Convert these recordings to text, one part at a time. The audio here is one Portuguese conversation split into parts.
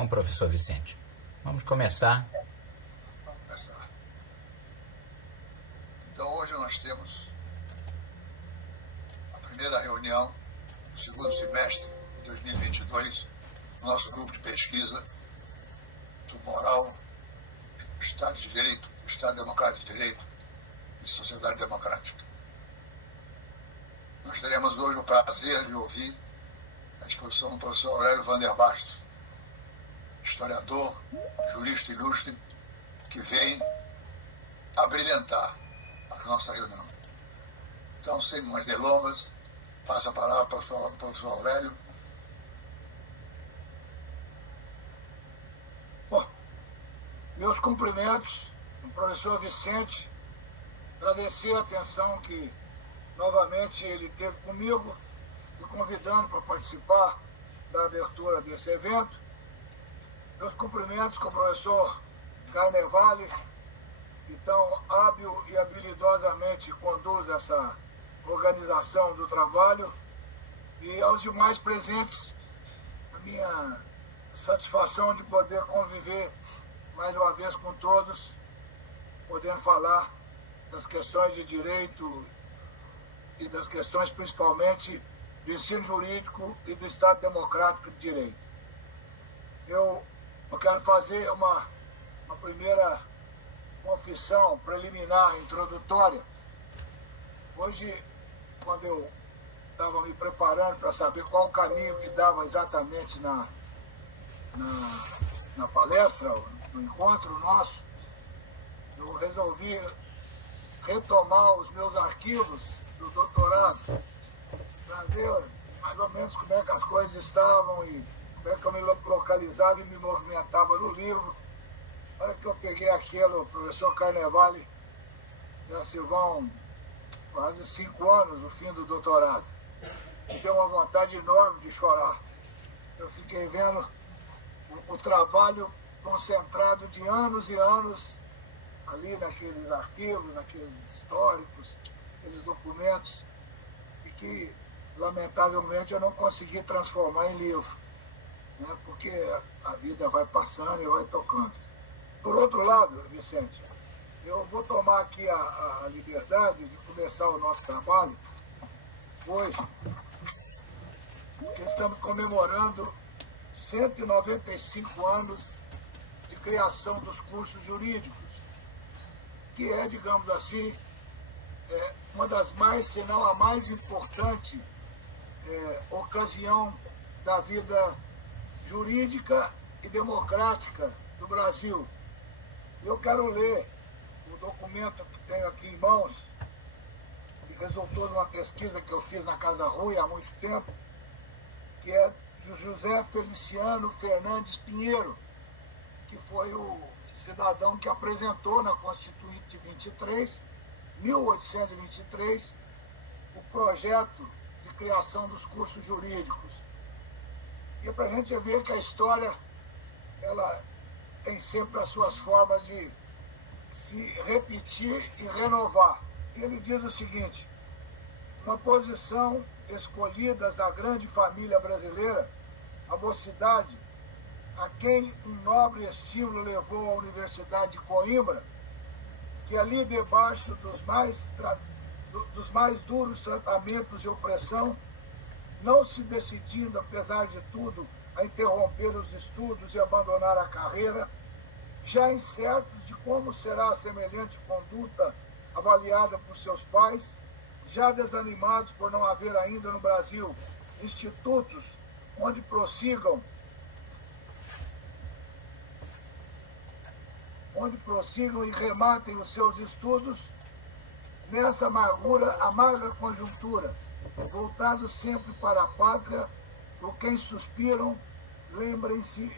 Bom, professor Vicente, vamos começar. Vamos começar. Então, hoje nós temos a primeira reunião do segundo semestre de 2022 do nosso grupo de pesquisa do Moral, Estado de Direito, Estado Democrático de Direito e Sociedade Democrática. Nós teremos hoje o prazer de ouvir a exposição do professor Aurélio Vander Bastos, historiador, jurista ilustre, que vem abrilhantar a nossa reunião. Então, sem mais delongas, passo a palavra para o professor Aurélio. Bom, meus cumprimentos ao professor Vicente, agradecer a atenção que novamente ele teve comigo, me convidando para participar da abertura desse evento. Meus cumprimentos com o professor Carnevale, que tão hábil e habilidosamente conduz essa organização do trabalho, e aos demais presentes, a minha satisfação de poder conviver mais uma vez com todos, podendo falar das questões de direito e das questões principalmente do ensino jurídico e do Estado Democrático de Direito. Eu quero fazer uma primeira confissão preliminar, introdutória. Hoje, quando eu estava me preparando para saber qual o caminho que dava exatamente na palestra, no encontro nosso, eu resolvi retomar os meus arquivos do doutorado para ver mais ou menos como é que as coisas estavam e como é que eu me localizava e me movimentava no livro. Na hora que eu peguei aquilo, o professor Carnevale, já se vão quase 5 anos o fim do doutorado. Me deu uma vontade enorme de chorar. Eu fiquei vendo o trabalho concentrado de anos e anos ali naqueles arquivos, naqueles históricos, aqueles documentos, e que, lamentavelmente, eu não consegui transformar em livro, né, porque a vida vai passando e vai tocando. Por outro lado, Vicente, eu vou tomar aqui a liberdade de começar o nosso trabalho hoje, porque estamos comemorando 195 anos de criação dos cursos jurídicos, que é, digamos assim, uma das mais, se não a mais importante ocasião da vida jurídica e democrática do Brasil. Eu quero ler o documento que tenho aqui em mãos, que resultou de uma pesquisa que eu fiz na Casa Rui há muito tempo, que é de José Feliciano Fernandes Pinheiro, que foi o cidadão que apresentou na Constituinte 23, 1823, o projeto de criação dos cursos jurídicos. E é para a gente ver que a história, ela tem sempre as suas formas de se repetir e renovar. E ele diz o seguinte: uma posição escolhida da grande família brasileira, a mocidade, a quem um nobre estímulo levou à Universidade de Coimbra, que ali debaixo dos mais duros tratamentos de opressão, não se decidindo, apesar de tudo, a interromper os estudos e abandonar a carreira, já incertos de como será a semelhante conduta avaliada por seus pais, já desanimados por não haver ainda no Brasil institutos onde prossigam e rematem os seus estudos, nessa amarga conjuntura, voltados sempre para a pátria, por quem suspiram, lembraram-se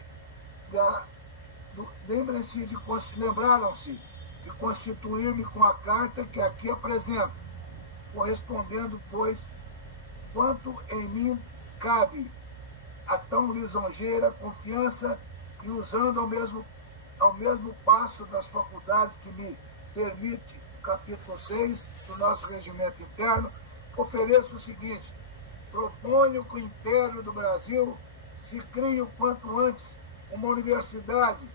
de constituir-me com a carta que aqui apresento, correspondendo, pois, quanto em mim cabe a tão lisonjeira confiança e usando ao mesmo passo das faculdades que me permite o capítulo 6 do nosso regimento interno, ofereço o seguinte: proponho que o Império do Brasil se crie o quanto antes uma universidade,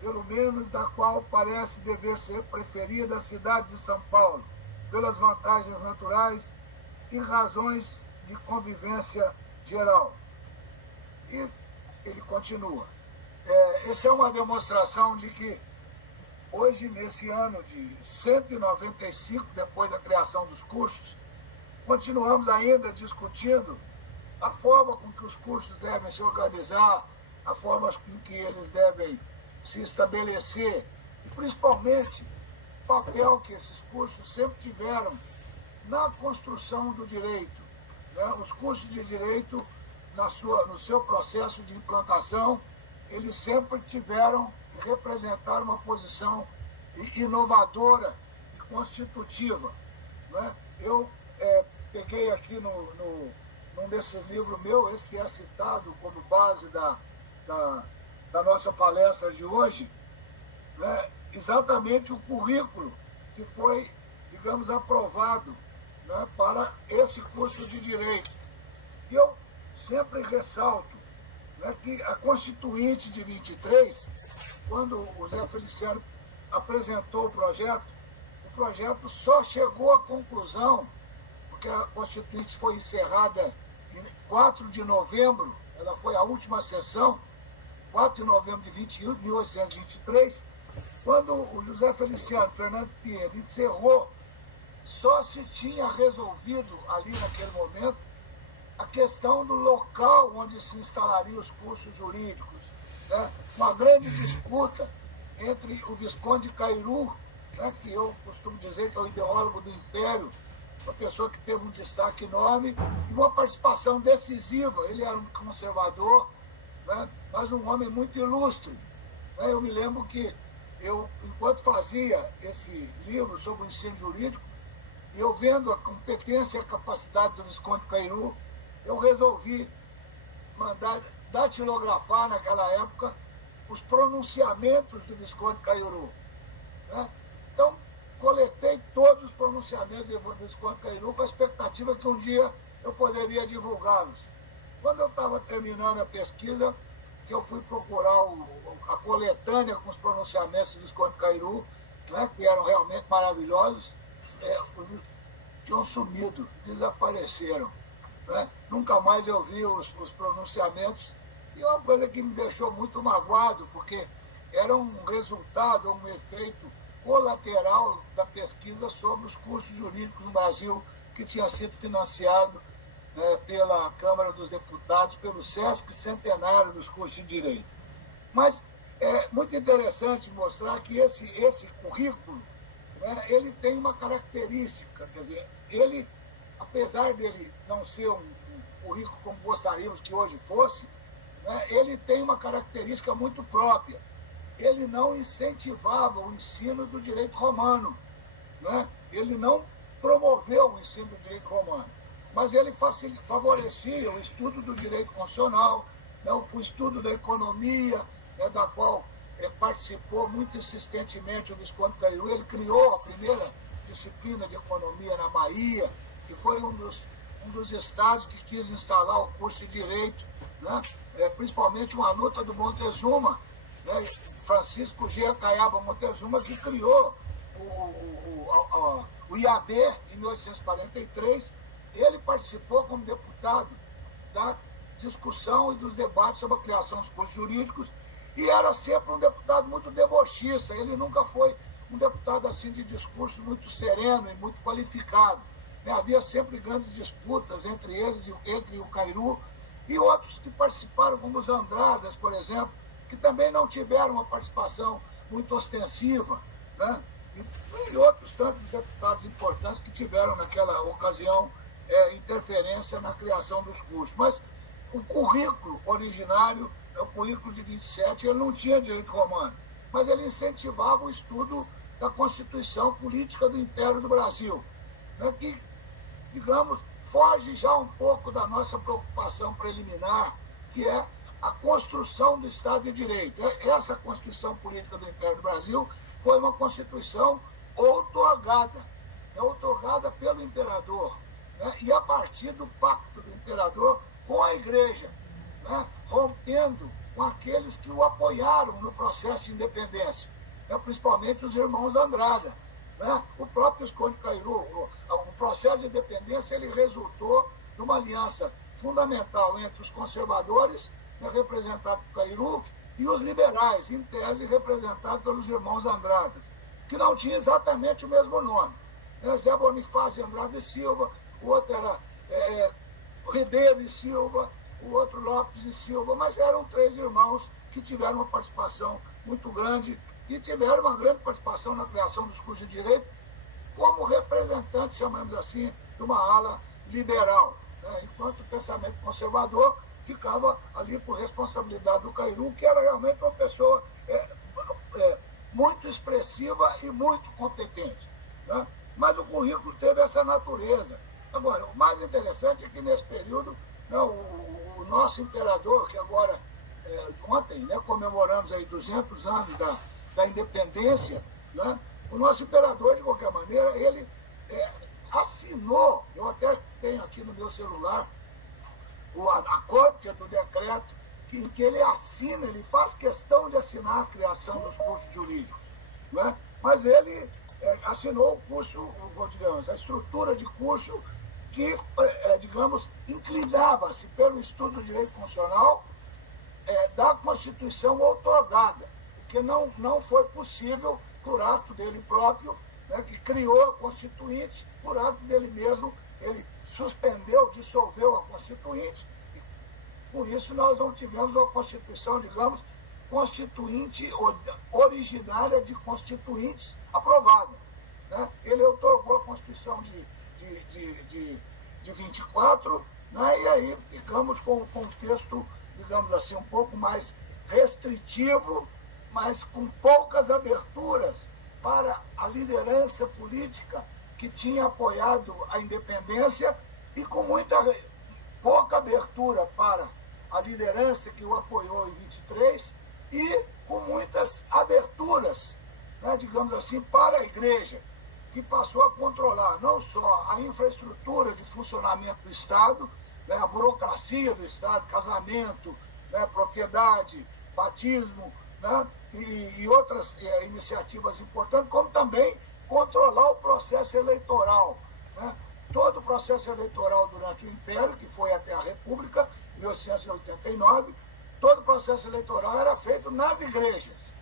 pelo menos da qual parece dever ser preferida a cidade de São Paulo, pelas vantagens naturais e razões de convivência geral. E ele continua. Essa é uma demonstração de que hoje, nesse ano de 195, depois da criação dos cursos, continuamos ainda discutindo a forma com que os cursos devem se organizar, a forma com que eles devem se estabelecer, e principalmente o papel que esses cursos sempre tiveram na construção do direito. Né? Os cursos de direito, no seu processo de implantação, eles sempre tiveram e representaram uma posição inovadora e constitutiva. Né? Eu peguei aqui num desses livros meus, esse que é citado como base da nossa palestra de hoje, né, exatamente o currículo que foi, digamos, aprovado, né, para esse curso de Direito. E eu sempre ressalto, né, que a Constituinte de 23, quando o Zé Feliciano apresentou o projeto só chegou à conclusão, porque a Constituinte foi encerrada em 4 de novembro, ela foi a última sessão, 4 de novembro de 1823, quando o José Feliciano Fernando Pinheiro encerrou, só se tinha resolvido ali naquele momento a questão do local onde se instalariam os cursos jurídicos. Né? Uma grande disputa entre o Visconde de Cairu, né, que eu costumo dizer que é o ideólogo do Império, uma pessoa que teve um destaque enorme e uma participação decisiva. Ele era um conservador, né, mas um homem muito ilustre. Né? Eu me lembro que eu, enquanto fazia esse livro sobre o ensino jurídico, e eu vendo a competência e a capacidade do Visconde de Cairu, eu resolvi mandar datilografar naquela época os pronunciamentos do Visconde de Cairu. Né? Então, coletei todos os pronunciamentos do Visconde de Cairu com a expectativa que um dia eu poderia divulgá-los. Quando eu estava terminando a pesquisa, que eu fui procurar a coletânea com os pronunciamentos do Visconde de Cairu, né, que eram realmente maravilhosos, tinham sumido, desapareceram. Né? Nunca mais eu vi os pronunciamentos, e é uma coisa que me deixou muito magoado, porque era um resultado, um efeito colateral da pesquisa sobre os cursos jurídicos no Brasil, que tinha sido financiado, né, pela Câmara dos Deputados, pelo Sesc Centenário dos Cursos de Direito. Mas é muito interessante mostrar que esse currículo, né, ele tem uma característica, quer dizer, ele, apesar dele não ser um currículo como gostaríamos que hoje fosse, né, ele tem uma característica muito própria. Ele não incentivava o ensino do direito romano, né? Ele não promoveu o ensino do direito romano, mas ele favorecia o estudo do direito constitucional, né, o estudo da economia, né, da qual participou muito insistentemente o Visconde de Cairu. Ele criou a primeira disciplina de economia na Bahia, que foi um dos estados que quis instalar o curso de Direito, né, principalmente uma luta do Montezuma, né, Francisco G. Caiaba Montezuma, que criou o IAB em 1843. Ele participou como deputado da discussão e dos debates sobre a criação dos cursos jurídicos, e era sempre um deputado muito debochista. Ele nunca foi um deputado assim de discurso muito sereno e muito qualificado. Né? Havia sempre grandes disputas entre eles, entre o Cairu e outros que participaram, como os Andradas, por exemplo, que também não tiveram uma participação muito ostensiva, né? E outros tantos deputados importantes que tiveram naquela ocasião interferência na criação dos cursos. Mas o currículo originário, o currículo de 27, ele não tinha direito romano, mas ele incentivava o estudo da Constituição Política do Império do Brasil, né, que, digamos, foge já um pouco da nossa preocupação preliminar, que é a construção do Estado de Direito. Essa Constituição Política do Império do Brasil foi uma Constituição outorgada pelo Imperador, né, e a partir do pacto do Imperador com a Igreja, né, rompendo com aqueles que o apoiaram no processo de independência, principalmente os irmãos Andrada. O próprio Visconde Cairu, o processo de independência, ele resultou de uma aliança fundamental entre os conservadores, representados por Cairu, e os liberais, em tese representados pelos irmãos Andradas, que não tinham exatamente o mesmo nome. Zé Bonifácio de Andrade e Silva, o outro era Ribeiro e Silva, o outro Lopes e Silva, mas eram três irmãos que tiveram uma participação muito grande e tiveram uma grande participação na criação dos cursos de direito como representantes, chamamos assim, de uma ala liberal, enquanto o pensamento conservador ficava ali por responsabilidade do Cairu, que era realmente uma pessoa muito expressiva e muito competente. Mas o currículo teve essa natureza. Agora, o mais interessante é que nesse período, o nosso imperador, que agora, ontem, comemoramos aí 200 anos da independência, o nosso imperador, de qualquer maneira, ele assinou, eu até tenho aqui no meu celular, a cópia do decreto em que ele assina, ele faz questão de assinar a criação dos cursos jurídicos. Mas ele assinou o curso, digamos, a estrutura de curso que, digamos, inclinava-se pelo estudo do direito constitucional da Constituição outorgada, porque não foi possível, por ato dele próprio, que criou a Constituinte, por ato dele mesmo, ele suspendeu, dissolveu a Constituinte, e por isso nós não tivemos uma Constituição, digamos, constituinte, originária de constituintes aprovada. Ele outorgou a Constituição de 24, e aí ficamos com um contexto, digamos assim, um pouco mais restritivo, mas com poucas aberturas para a liderança política que tinha apoiado a independência e com pouca abertura para a liderança que o apoiou em 23 e com muitas aberturas, digamos assim, para a igreja, que passou a controlar não só a infraestrutura de funcionamento do Estado, a burocracia do Estado, casamento, propriedade, batismo, e outras iniciativas importantes, como também controlar o processo eleitoral. Todo o processo eleitoral durante o Império, que foi até a República, em 1889, todo o processo eleitoral era feito nas igrejas.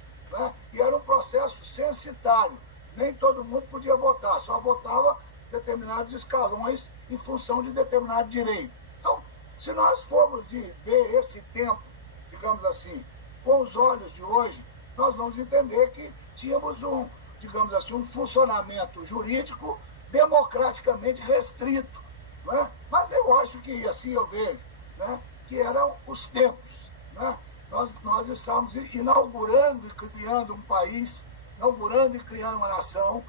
E era um processo censitário. Nem todo mundo podia votar, só votava determinados escalões em função de determinado direito. Então, se nós formos ver esse tempo, digamos assim, com os olhos de hoje, nós vamos entender que tínhamos digamos assim, um funcionamento jurídico democraticamente restrito. Mas eu acho que, assim eu vejo, que eram os tempos. Nós estávamos inaugurando e criando um país, inaugurando e criando uma nação,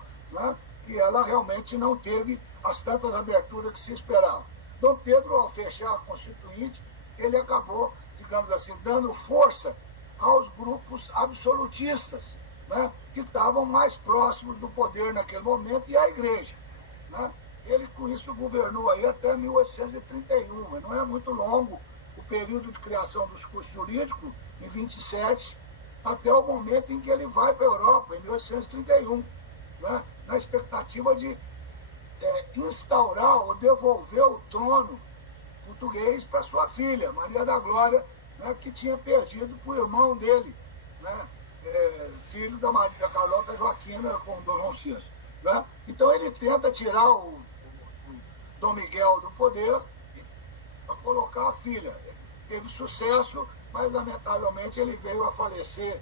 e ela realmente não teve as tantas aberturas que se esperava. Dom Pedro, ao fechar a Constituinte, ele acabou, digamos assim, dando força aos grupos absolutistas, que estavam mais próximos do poder naquele momento, e à igreja. Ele, com isso, governou aí até 1831, mas não é muito longo o período de criação dos cursos jurídicos, em 27, até o momento em que ele vai para a Europa, em 1831, na expectativa de instaurar ou devolver o trono português para sua filha, Maria da Glória, que tinha perdido para o irmão dele, filho da Maria Carlota Joaquina com Dom João VI. Então ele tenta tirar o Dom Miguel do poder para colocar a filha. Teve sucesso, mas lamentavelmente ele veio a falecer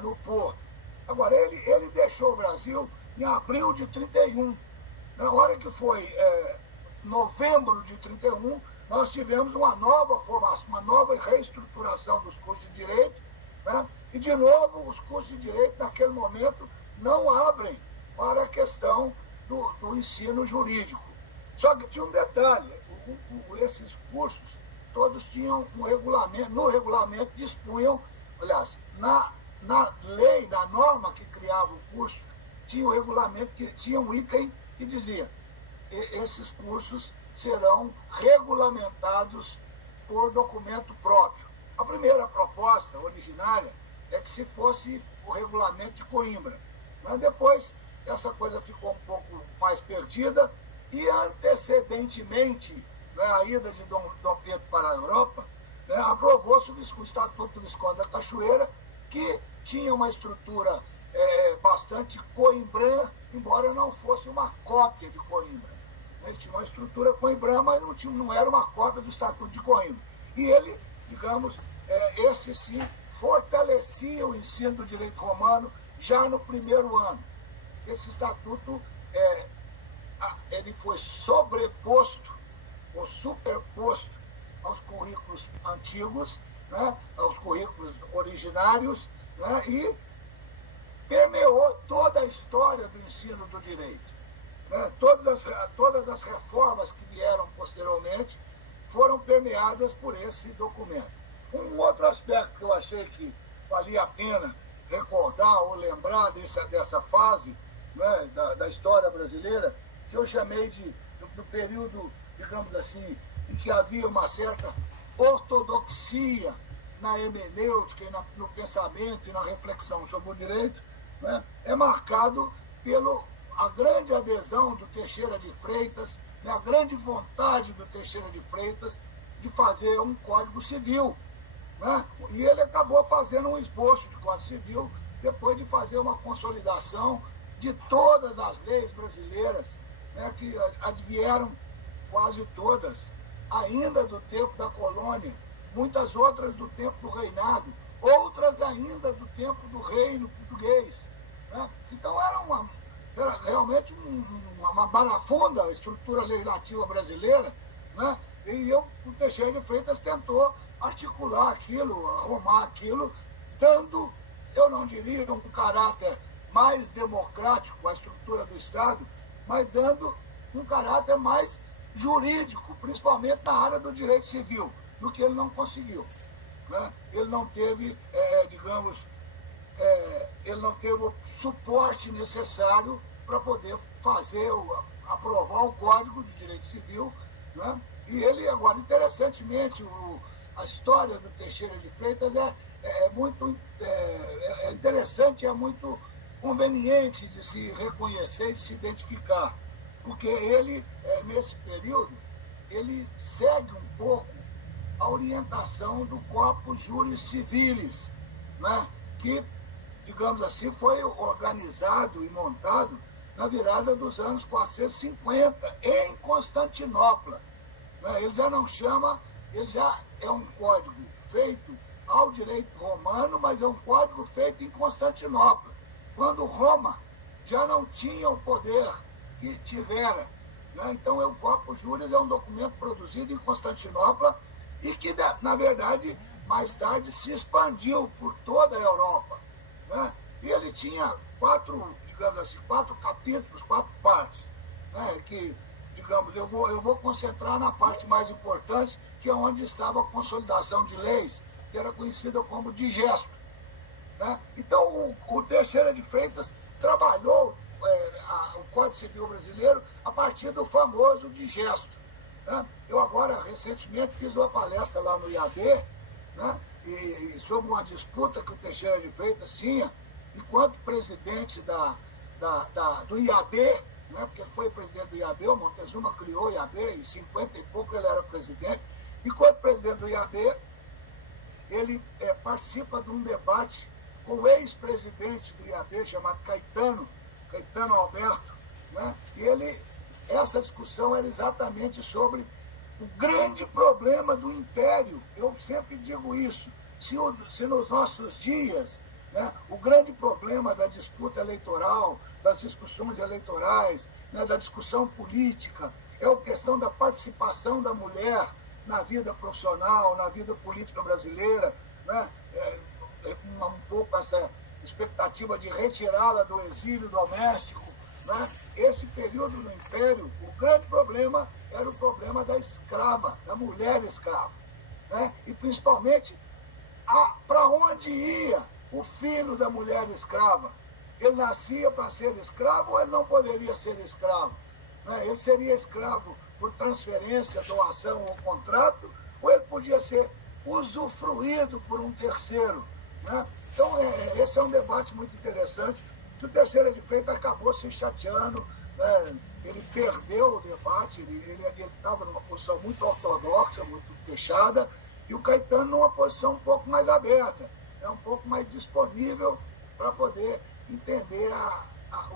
no Porto. Agora, ele deixou o Brasil em abril de 31. Na hora que foi novembro de 31, nós tivemos uma nova formação, uma nova reestruturação dos cursos de Direito, e, de novo, os cursos de Direito, naquele momento, não abrem para a questão do ensino jurídico. Só que tinha um detalhe, esses cursos todos tinham um regulamento, no regulamento dispunham, aliás, na lei, na norma que criava o curso, tinha um regulamento, que tinha um item que dizia: esses cursos serão regulamentados por documento próprio. A primeira proposta originária é que se fosse o regulamento de Coimbra. Mas depois essa coisa ficou um pouco mais perdida e antecedentemente, né, a ida de Dom Pedro para a Europa, né, aprovou-se o Estatuto do Visconde da Cachoeira, que tinha uma estrutura bastante coimbrã, embora não fosse uma cópia de Coimbra. Ele tinha uma estrutura coimbrã, mas não era uma cópia do Estatuto de Coimbra. E ele, digamos, esse sim, fortalecia o ensino do direito romano já no primeiro ano. Esse estatuto ele foi sobreposto ou superposto aos currículos antigos, né, aos currículos originários, né, e permeou toda a história do ensino do direito. Né. Todas as reformas que vieram posteriormente foram permeadas por esse documento. Um outro aspecto que eu achei que valia a pena recordar ou lembrar dessa fase, né, da história brasileira, que eu chamei do período, digamos assim, em que havia uma certa ortodoxia na hermenêutica, no pensamento e na reflexão sobre o direito, né, é marcado pela grande adesão do Teixeira de Freitas, né, a grande vontade do Teixeira de Freitas de fazer um Código Civil. Né? E ele acabou fazendo um esboço de Código Civil depois de fazer uma consolidação de todas as leis brasileiras, né, que advieram quase todas ainda do tempo da colônia, muitas outras do tempo do reinado, outras ainda do tempo do reino português. Né? Então era realmente uma barafunda a estrutura legislativa brasileira, né? E o Teixeira de Freitas tentou articular aquilo, arrumar aquilo, dando, eu não diria um caráter mais democrático à estrutura do Estado, mas dando um caráter mais jurídico, principalmente na área do direito civil, do que ele não conseguiu. Né? Ele não teve, ele não teve o suporte necessário para poder aprovar o Código de Direito Civil. Né? E ele, agora, interessantemente, a história do Teixeira de Freitas é muito interessante, é muito conveniente de se reconhecer e de se identificar, porque ele, nesse período, ele segue um pouco a orientação do Corpus Juris Civilis, né, que, digamos assim, foi organizado e montado na virada dos anos 450, em Constantinopla. Né, ele já não chama, ele já é um código feito ao direito romano, mas é um código feito em Constantinopla, quando Roma já não tinha o poder que tivera. Né? Então, o Corpus Juris é um documento produzido em Constantinopla e que, na verdade, mais tarde se expandiu por toda a Europa. Né? E ele tinha quatro capítulos, 4 partes, né? Que, digamos, eu vou concentrar na parte mais importante, que é onde estava a consolidação de leis, que era conhecida como digesto. Né? Então, o Teixeira de Freitas trabalhou o Código Civil brasileiro a partir do famoso digesto. Né? Eu agora, recentemente, fiz uma palestra lá no IAB, né? e sobre uma disputa que o Teixeira de Freitas tinha, enquanto presidente do IAB, né? Porque foi presidente do IAB, o Montezuma criou o IAB, em 50 e pouco ele era presidente, enquanto presidente do IAB, ele participa de um debate com o ex-presidente do IAB, chamado Caetano Alberto, né? E essa discussão era exatamente sobre o grande problema do Império. Eu sempre digo isso. Se nos nossos dias, né, o grande problema da disputa eleitoral, das discussões eleitorais, né, da discussão política, é a questão da participação da mulher na vida profissional, na vida política brasileira, né, um pouco essa expectativa de retirá-la do exílio doméstico. Né? Esse período no Império, o grande problema era o problema da escrava, da mulher escrava. Né? E principalmente, para onde ia o filho da mulher escrava? Ele nascia para ser escravo ou ele não poderia ser escravo? Né? Ele seria escravo por transferência, doação ou contrato, ou ele podia ser usufruído por um terceiro, né? Então, esse é um debate muito interessante, que o Teixeira de Freitas acabou se chateando, né? Ele perdeu o debate, ele estava numa posição muito ortodoxa, muito fechada, e o Caetano numa posição um pouco mais aberta, né? Um pouco mais disponível para poder entender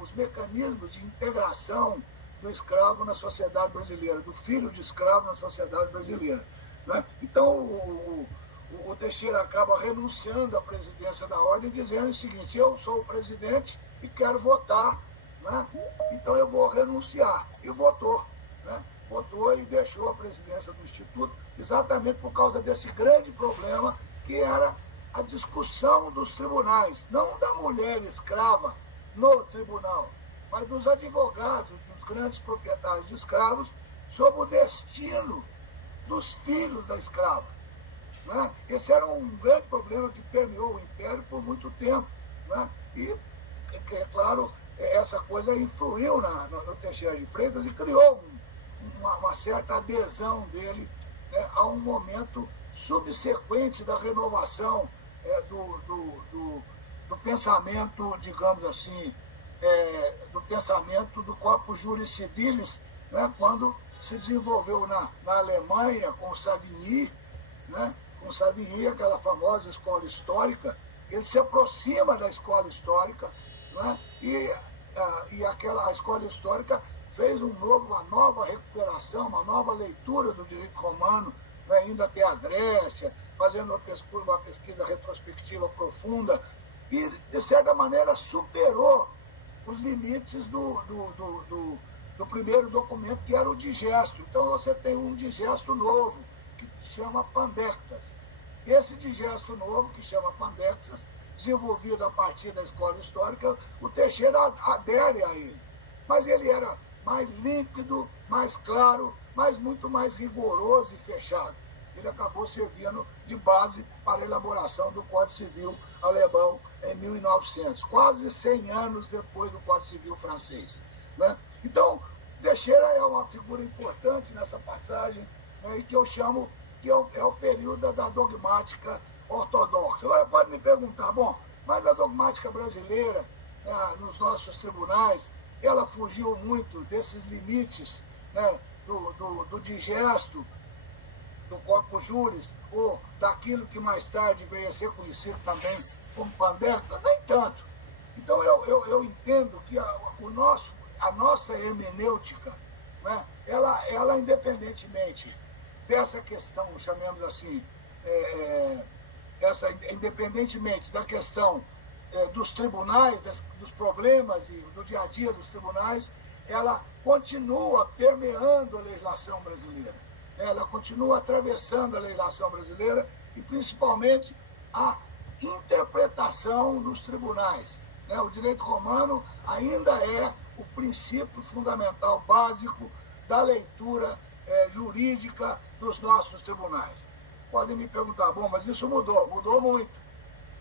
os mecanismos de integração do escravo na sociedade brasileira, do filho de escravo na sociedade brasileira, né? Então, o Teixeira acaba renunciando à presidência da Ordem, dizendo o seguinte: eu sou o presidente e quero votar, né? Então eu vou renunciar. E votou, né? Votou e deixou a presidência do Instituto, exatamente por causa desse grande problema que era a discussão dos tribunais, não da mulher escrava no tribunal, mas dos advogados, dos grandes proprietários de escravos, sobre o destino dos filhos da escrava, né? Esse era um grande problema que permeou o Império por muito tempo, né? E, é claro, essa coisa influiu no Teixeira de Freitas e criou uma certa adesão dele, né, a um momento subsequente da renovação do pensamento, digamos assim, do pensamento do Corpus Juris Civilis, né, quando se desenvolveu na Alemanha com Savigny, né, com Savigny, aquela famosa escola histórica. Ele se aproxima da escola histórica, né, e a escola histórica fez uma nova recuperação, uma nova leitura do direito romano, né, indo até a Grécia, fazendo uma pesquisa retrospectiva profunda, e, de certa maneira, superou os limites do primeiro documento, que era o digesto. Então, você tem um digesto novo, que se chama Pandectas. Esse digesto novo, que chama Pandectas, desenvolvido a partir da escola histórica, o Teixeira adere a ele. Mas ele era mais límpido, mais claro, mas muito mais rigoroso e fechado. Ele acabou servindo de base para a elaboração do Código Civil alemão em 1900, quase 100 anos depois do Código Civil francês, né? Então, Teixeira é uma figura importante nessa passagem, né, e que eu chamo que é o período da dogmática ortodoxa. Agora pode me perguntar, bom, mas a dogmática brasileira, nos nossos tribunais, ela fugiu muito desses limites, né, do digesto, do Corpus Juris, ou daquilo que mais tarde veio a ser conhecido também como Pandectas? Nem tanto. Então eu entendo que a nossa hermenêutica, né, ela independentemente dessa questão, chamemos assim, independentemente da questão dos tribunais, dos problemas e do dia a dia dos tribunais, ela continua permeando a legislação brasileira. Ela continua atravessando a legislação brasileira e, principalmente, a interpretação nos tribunais, né? O direito romano ainda é o princípio fundamental, básico, da leitura jurídica dos nossos tribunais. Podem me perguntar, bom, mas isso mudou muito,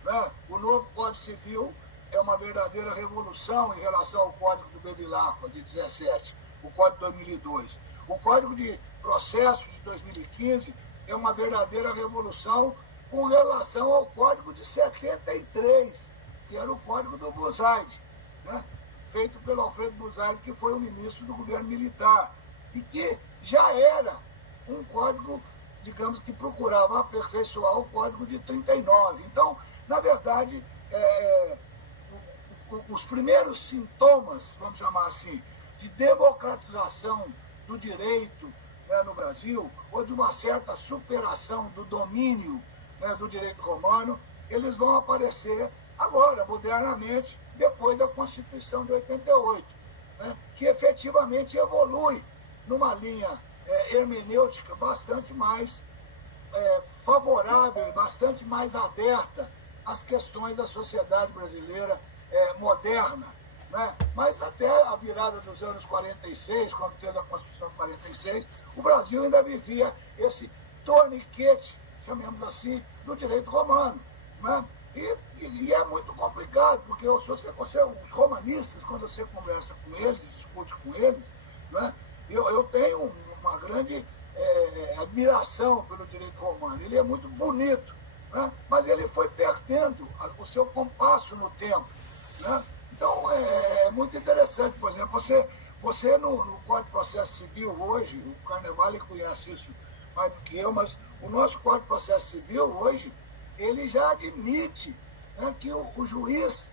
né? O novo Código Civil é uma verdadeira revolução em relação ao Código do Bevilacqua, de 17, o Código de 2002. O Código de Processos de 2015 é uma verdadeira revolução com relação ao Código de 73, que era o Código do Buzaide, né? Feito pelo Alfredo Buzaide, que foi o ministro do governo militar, e que já era um código, digamos, que procurava aperfeiçoar o Código de 39. Então, na verdade, os primeiros sintomas, vamos chamar assim, de democratização do direito, né, no Brasil, ou de uma certa superação do domínio, né, do direito romano, eles vão aparecer agora, modernamente, depois da Constituição de 88, né, que efetivamente evolui numa linha hermenêutica bastante mais favorável, bastante mais aberta às questões da sociedade brasileira moderna, né? Mas até a virada dos anos 46, quando teve a Constituição de 46, o Brasil ainda vivia esse torniquete, chamemos assim, do direito romano, né? E é muito complicado, porque os romanistas, quando você conversa com eles, discute com eles, né? Eu tenho uma grande admiração pelo direito romano. Ele é muito bonito, né? Mas ele foi perdendo o seu compasso no tempo, né? Então, é muito interessante, por exemplo, você no Código de Processo Civil hoje, o Carnevale conhece isso mais do que eu, mas o nosso Código de Processo Civil hoje, ele já admite, né, que o juiz,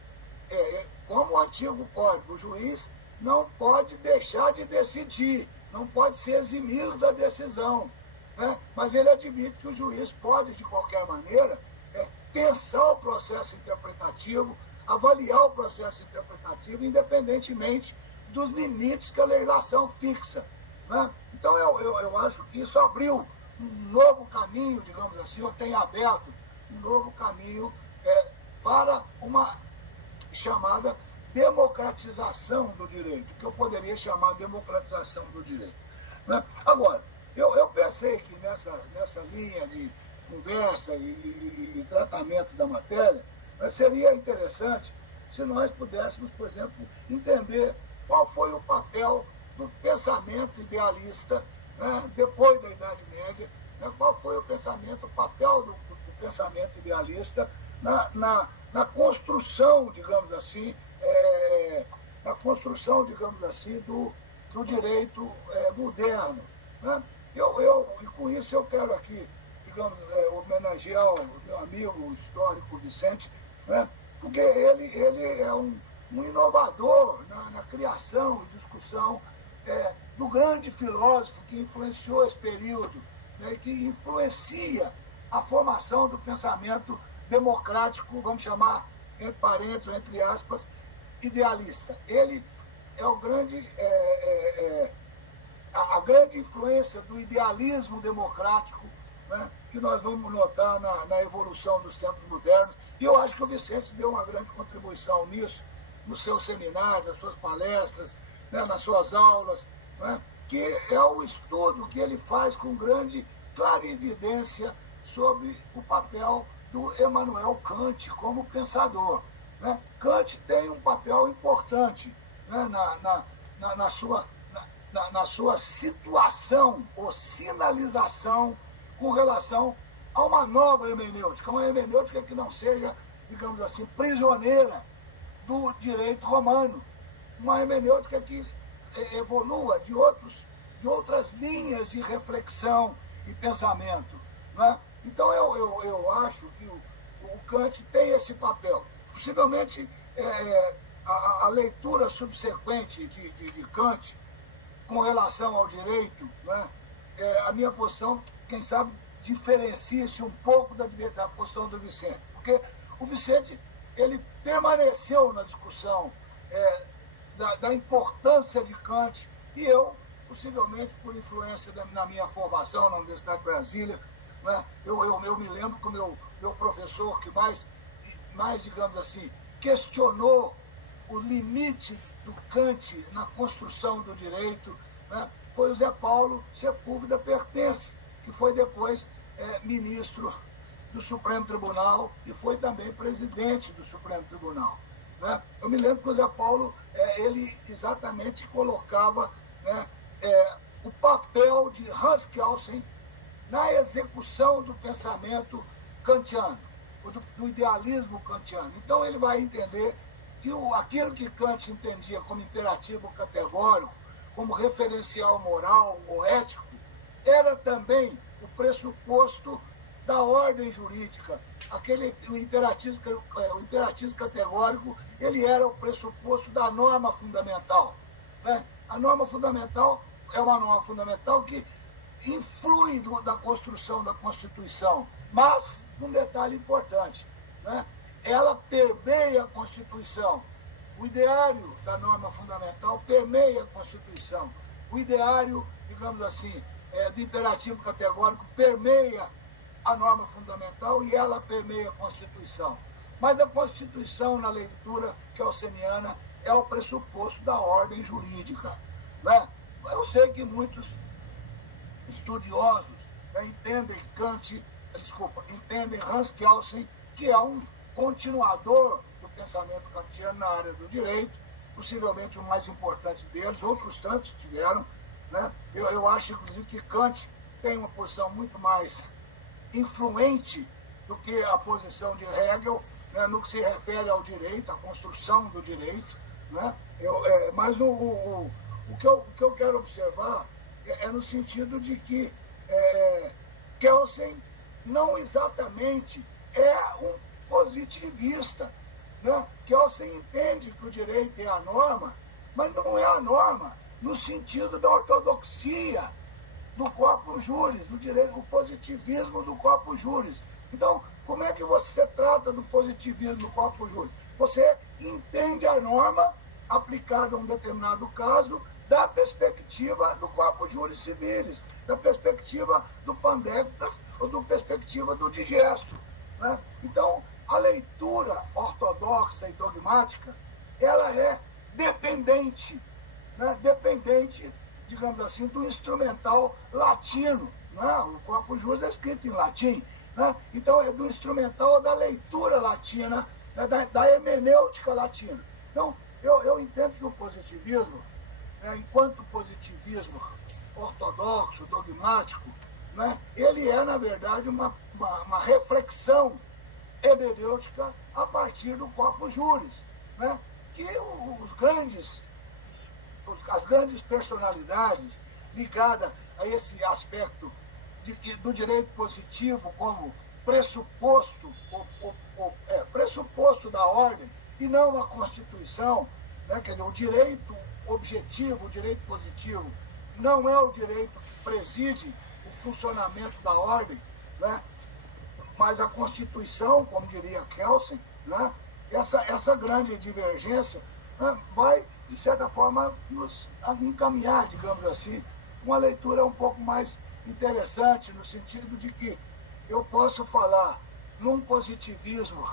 como o antigo Código, o juiz não pode deixar de decidir, não pode se eximir da decisão, né? Mas ele admite que o juiz pode, de qualquer maneira, pensar o processo interpretativo, avaliar o processo interpretativo, independentemente dos limites que a legislação fixa, né? Então, eu acho que isso abriu um novo caminho, digamos assim, ou tem aberto um novo caminho para uma chamada democratização do direito, que eu poderia chamar democratização do direito, né? Agora, eu pensei que nessa linha de conversa e tratamento da matéria, seria interessante se nós pudéssemos, por exemplo, entender qual foi o papel do pensamento idealista, né, depois da Idade Média, né, qual foi o papel do pensamento idealista na construção, digamos assim, do direito moderno, né? E com isso eu quero aqui, digamos, homenagear o meu amigo, o histórico Vicente, né? Porque ele é um inovador na criação e discussão do grande filósofo que influenciou esse período, né, que influencia a formação do pensamento democrático, vamos chamar, entre parênteses, entre aspas, idealista. Ele é o grande, a grande influência do idealismo democrático, né, que nós vamos notar na evolução dos tempos modernos. E eu acho que o Vicente deu uma grande contribuição nisso, nos seus seminários, nas suas palestras, né, nas suas aulas, né, que é o estudo que ele faz com grande clarividência sobre o papel do Immanuel Kant como pensador, né? Kant tem um papel importante, né, na sua situação ou sinalização com relação a uma nova hermenêutica, uma hermenêutica que não seja, digamos assim, prisioneira do direito romano, uma hermenêutica que evolua de outras linhas de reflexão e pensamento, né? Então eu acho que o Kant tem esse papel. Possivelmente a leitura subsequente de Kant com relação ao direito, né, a minha posição, quem sabe, diferencia-se um pouco da posição do Vicente, porque o Vicente ele permaneceu na discussão da importância de Kant, e eu, possivelmente por influência na minha formação na Universidade de Brasília, né, eu me lembro que o meu professor que mais, digamos assim, questionou o limite do Kant na construção do direito, né, foi o Zé Paulo Sepúlveda Pertence, que foi depois ministro do Supremo Tribunal e foi também presidente do Supremo Tribunal, né? Eu me lembro que o Zé Paulo, ele exatamente colocava, né, o papel de Hans Kelsen na execução do pensamento kantiano, do idealismo kantiano. Então ele vai entender que aquilo que Kant entendia como imperativo categórico, como referencial moral ou ético, era também o pressuposto da ordem jurídica. O imperativo categórico, ele era o pressuposto da norma fundamental, né? A norma fundamental é uma norma fundamental que influi da construção da Constituição, mas, um detalhe importante, né, ela permeia a Constituição. O ideário da norma fundamental permeia a Constituição. O ideário, digamos assim, do imperativo categórico permeia a norma fundamental e ela permeia a Constituição. Mas a Constituição, na leitura kelseniana, é o pressuposto da ordem jurídica, né? Eu sei que muitos estudiosos, né, entendem Hans Kelsen, que é um continuador do pensamento kantiano na área do direito, possivelmente o mais importante deles, outros tantos tiveram, né? Eu acho, inclusive, que Kant tem uma posição muito mais influente do que a posição de Hegel, né, no que se refere ao direito, à construção do direito. Né? Mas o que eu quero observar é no sentido de que Kelsen não exatamente é um positivista. Né? Kelsen entende que o direito é a norma, mas não é a norma no sentido da ortodoxia do corpus juris, do direito, o positivismo do corpus juris. Então, como é que você trata do positivismo do corpus juris? Você entende a norma aplicada a um determinado caso da perspectiva do corpus juris civilis, da perspectiva do pandectas ou da perspectiva do digesto. Né? Então, a leitura ortodoxa e dogmática, ela é dependente, né? Dependente, digamos assim, do instrumental latino. Né? O corpus juris é escrito em latim. Né? Então, é do instrumental da leitura latina, né? da hermenêutica latina. Então, eu entendo que o positivismo, né? Enquanto positivismo ortodoxo, dogmático, né? Ele é, na verdade, uma reflexão hermenêutica a partir do corpus juris, né? Que as grandes personalidades ligadas a esse aspecto do direito positivo como pressuposto da ordem e não a Constituição, né? Quer dizer, o direito objetivo, o direito positivo, não é o direito que preside o funcionamento da ordem, né? Mas a Constituição, como diria Kelsen, né? Essa grande divergência, né? Vai, de certa forma, nos encaminhar, digamos assim, uma leitura um pouco mais interessante, no sentido de que eu posso falar num positivismo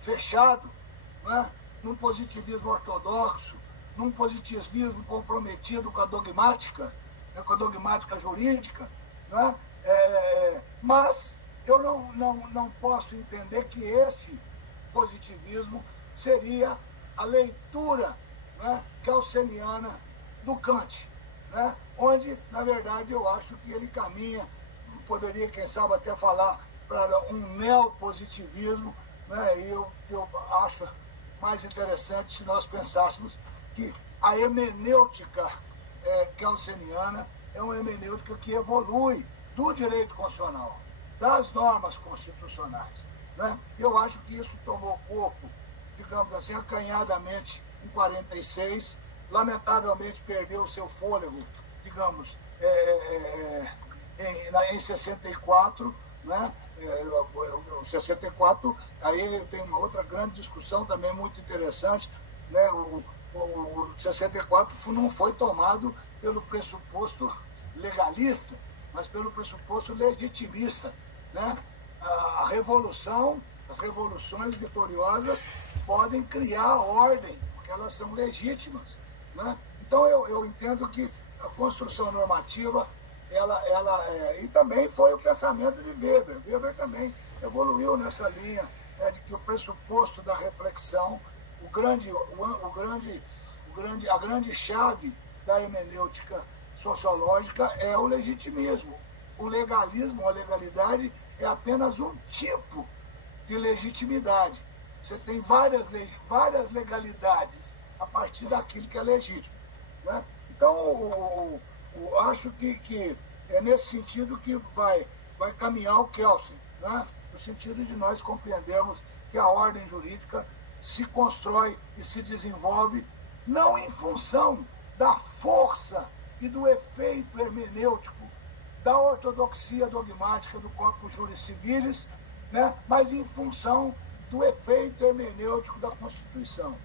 fechado, né? Num positivismo ortodoxo, num positivismo comprometido com a dogmática, né? Com a dogmática jurídica, né? Mas eu não posso entender que esse positivismo seria a leitura, né, kelseniana do Kant, né, onde, na verdade, eu acho que ele caminha, poderia, quem sabe, até falar para um neopositivismo, né, e eu acho mais interessante se nós pensássemos que a hermenêutica kelseniana é uma hermenêutica que evolui do direito constitucional, das normas constitucionais. Né? Eu acho que isso tomou corpo, digamos assim, acanhadamente em 46, lamentavelmente perdeu o seu fôlego, digamos, em 64, né? 64, aí tem uma outra grande discussão também muito interessante, né? O 64 não foi tomado pelo pressuposto legalista, mas pelo pressuposto legitimista, né? A revolução, as revoluções vitoriosas podem criar ordem, porque elas são legítimas, né? Então eu entendo que a construção normativa, e também foi o pensamento de Weber. Weber também evoluiu nessa linha, né, de que o pressuposto da reflexão, a grande chave da hermenêutica sociológica é o legitimismo. O legalismo, a legalidade, é apenas um tipo de legitimidade. Você tem várias legalidades a partir daquilo que é legítimo. Né? Então, acho que é nesse sentido que vai caminhar o Kelsen, né? No sentido de nós compreendermos que a ordem jurídica se constrói e se desenvolve não em função da força e do efeito hermenêutico da ortodoxia dogmática do corpus juris civilis, né? Mas em função do efeito hermenêutico da Constituição.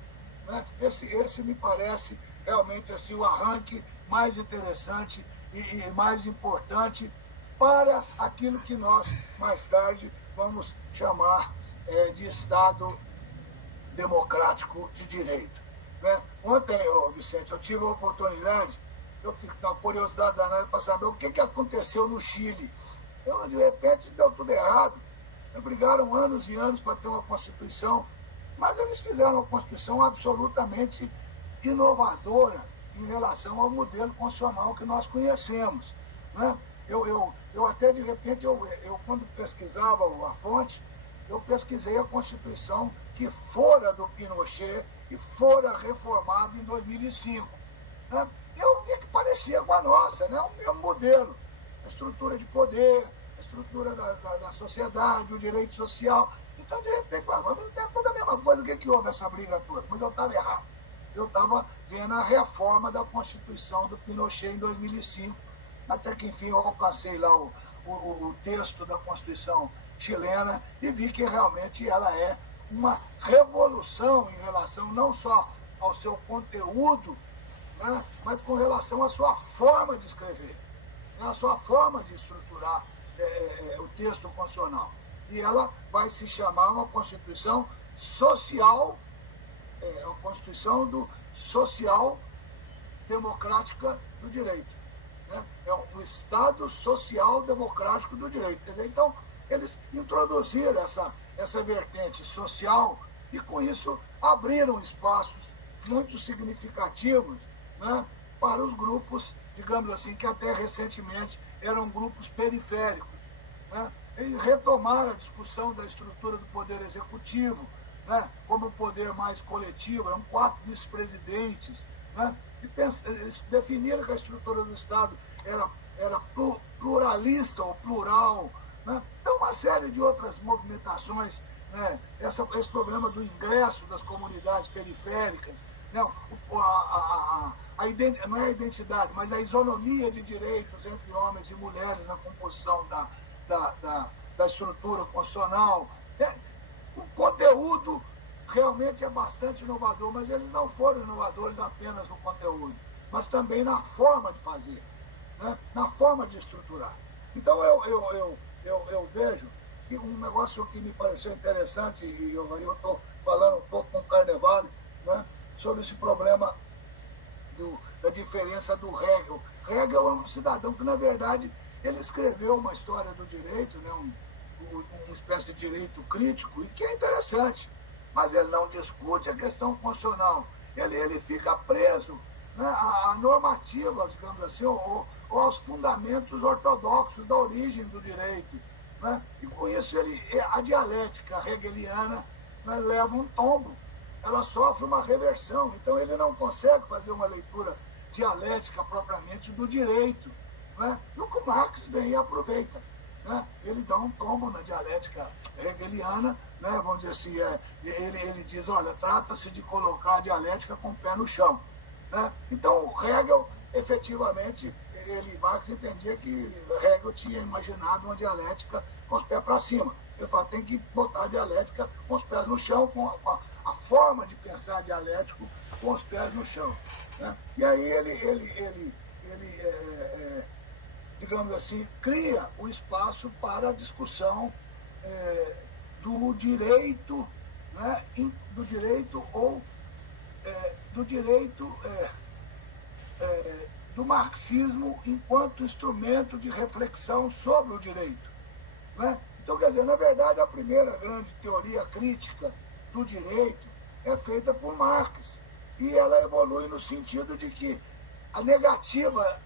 Né? Esse me parece realmente assim, o arranque mais interessante e mais importante para aquilo que nós, mais tarde, vamos chamar de Estado democrático de direito. Né? Ontem, Vicente, eu tive a oportunidade, eu fiquei com uma curiosidade danada para saber o que aconteceu no Chile. De repente, deu tudo errado. Brigaram anos e anos para ter uma Constituição, mas eles fizeram uma Constituição absolutamente inovadora em relação ao modelo constitucional que nós conhecemos. Né? Eu até, de repente, quando pesquisava a fonte, eu pesquisei a Constituição que fora do Pinochet e fora reformada em 2005. Né? Eu vi que parecia com a nossa, né? O mesmo modelo. A estrutura de poder, a estrutura da sociedade, o direito social. Então, de repente, é tudo a mesma coisa. O que houve essa briga toda? Mas eu estava errado. Eu estava vendo a reforma da Constituição do Pinochet em 2005, até que, enfim, eu alcancei lá o texto da Constituição chilena e vi que realmente ela é uma revolução em relação não só ao seu conteúdo, né, mas com relação à sua forma de escrever, né, à sua forma de estruturar o texto constitucional. E ela vai se chamar uma Constituição social, a Constituição social democrática do direito. Né? É o Estado social democrático do direito. Quer dizer, então, eles introduziram essa vertente social e, com isso, abriram espaços muito significativos, né, para os grupos, digamos assim, que até recentemente eram grupos periféricos. Né? E retomaram a discussão da estrutura do poder executivo, né, como um poder mais coletivo, eram 4 vice-presidentes, né, eles definiram que a estrutura do Estado era pluralista ou plural. Né? Então, uma série de outras movimentações, né, esse problema do ingresso das comunidades periféricas, né, não é a identidade, mas a isonomia de direitos entre homens e mulheres na composição da estrutura constitucional. O conteúdo realmente é bastante inovador, mas eles não foram inovadores apenas no conteúdo, mas também na forma de fazer, né? Na forma de estruturar. Então eu vejo que um negócio que me pareceu interessante, e eu estou falando um pouco com o Carnevale, né, sobre esse problema da diferença do Hegel. Hegel é um cidadão que, na verdade, ele escreveu uma história do direito, né, uma espécie de direito crítico, e que é interessante, mas ele não discute a questão constitucional. Ele fica preso, né, à normativa, digamos assim, ou aos fundamentos ortodoxos da origem do direito. Né? E com isso a dialética hegeliana, né, leva um tombo, ela sofre uma reversão. Então ele não consegue fazer uma leitura dialética propriamente do direito. Né? E o que o Marx vem e aproveita. Né? Ele dá um tombo na dialética hegeliana, né? Vamos dizer assim, ele diz, olha, trata-se de colocar a dialética com o pé no chão. Né? Então o Hegel, efetivamente, Marx entendia que Hegel tinha imaginado uma dialética com os pés para cima. Ele fala, tem que botar a dialética com os pés no chão, com a forma de pensar dialético com os pés no chão. Né? E aí ele digamos assim, cria o espaço para a discussão do direito, né? do direito ou do marxismo enquanto instrumento de reflexão sobre o direito. Né? Então, quer dizer, na verdade, a primeira grande teoria crítica do direito é feita por Marx. E ela evolui no sentido de que a negativa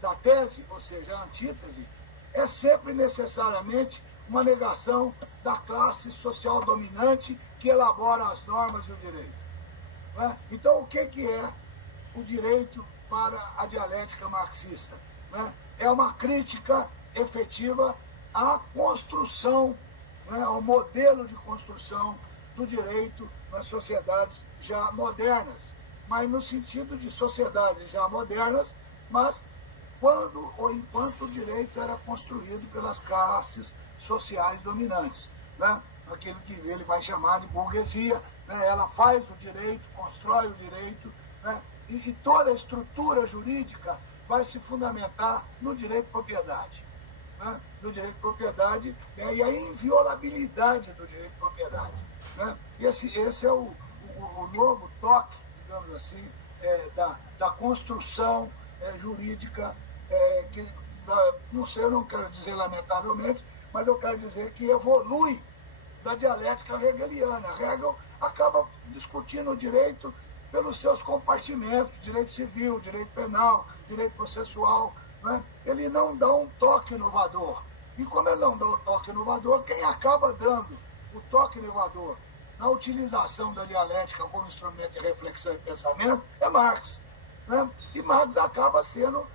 da tese, ou seja, a antítese, é sempre necessariamente uma negação da classe social dominante que elabora as normas e o direito. Né? Então, o que é o direito para a dialética marxista? Né? É uma crítica efetiva à construção, né, ao modelo de construção do direito nas sociedades já modernas, mas no sentido de sociedades já modernas, mas quando ou enquanto o direito era construído pelas classes sociais dominantes, né? Aquilo que ele vai chamar de burguesia, né? Ela faz o direito, constrói o direito, né? E toda a estrutura jurídica vai se fundamentar no direito de propriedade. Né? No direito de propriedade, né? E a inviolabilidade do direito de propriedade. Né? Esse é o novo toque, digamos assim, da construção jurídica, que, não sei, eu não quero dizer lamentavelmente, mas eu quero dizer que evolui da dialética hegeliana. Hegel acaba discutindo o direito pelos seus compartimentos, direito civil, direito penal, direito processual, né, ele não dá um toque inovador. E como ele não dá um toque inovador, quem acaba dando o toque inovador na utilização da dialética como instrumento de reflexão e pensamento é Marx. Né? E Marx acaba sendo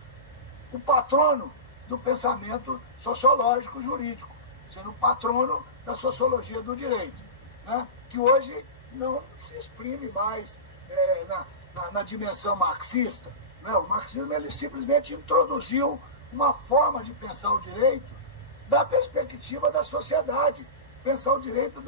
o patrono do pensamento sociológico jurídico, sendo o patrono da sociologia do direito, né? Que hoje não se exprime mais na dimensão marxista. Né? O marxismo ele simplesmente introduziu uma forma de pensar o direito da perspectiva da sociedade, pensar o direito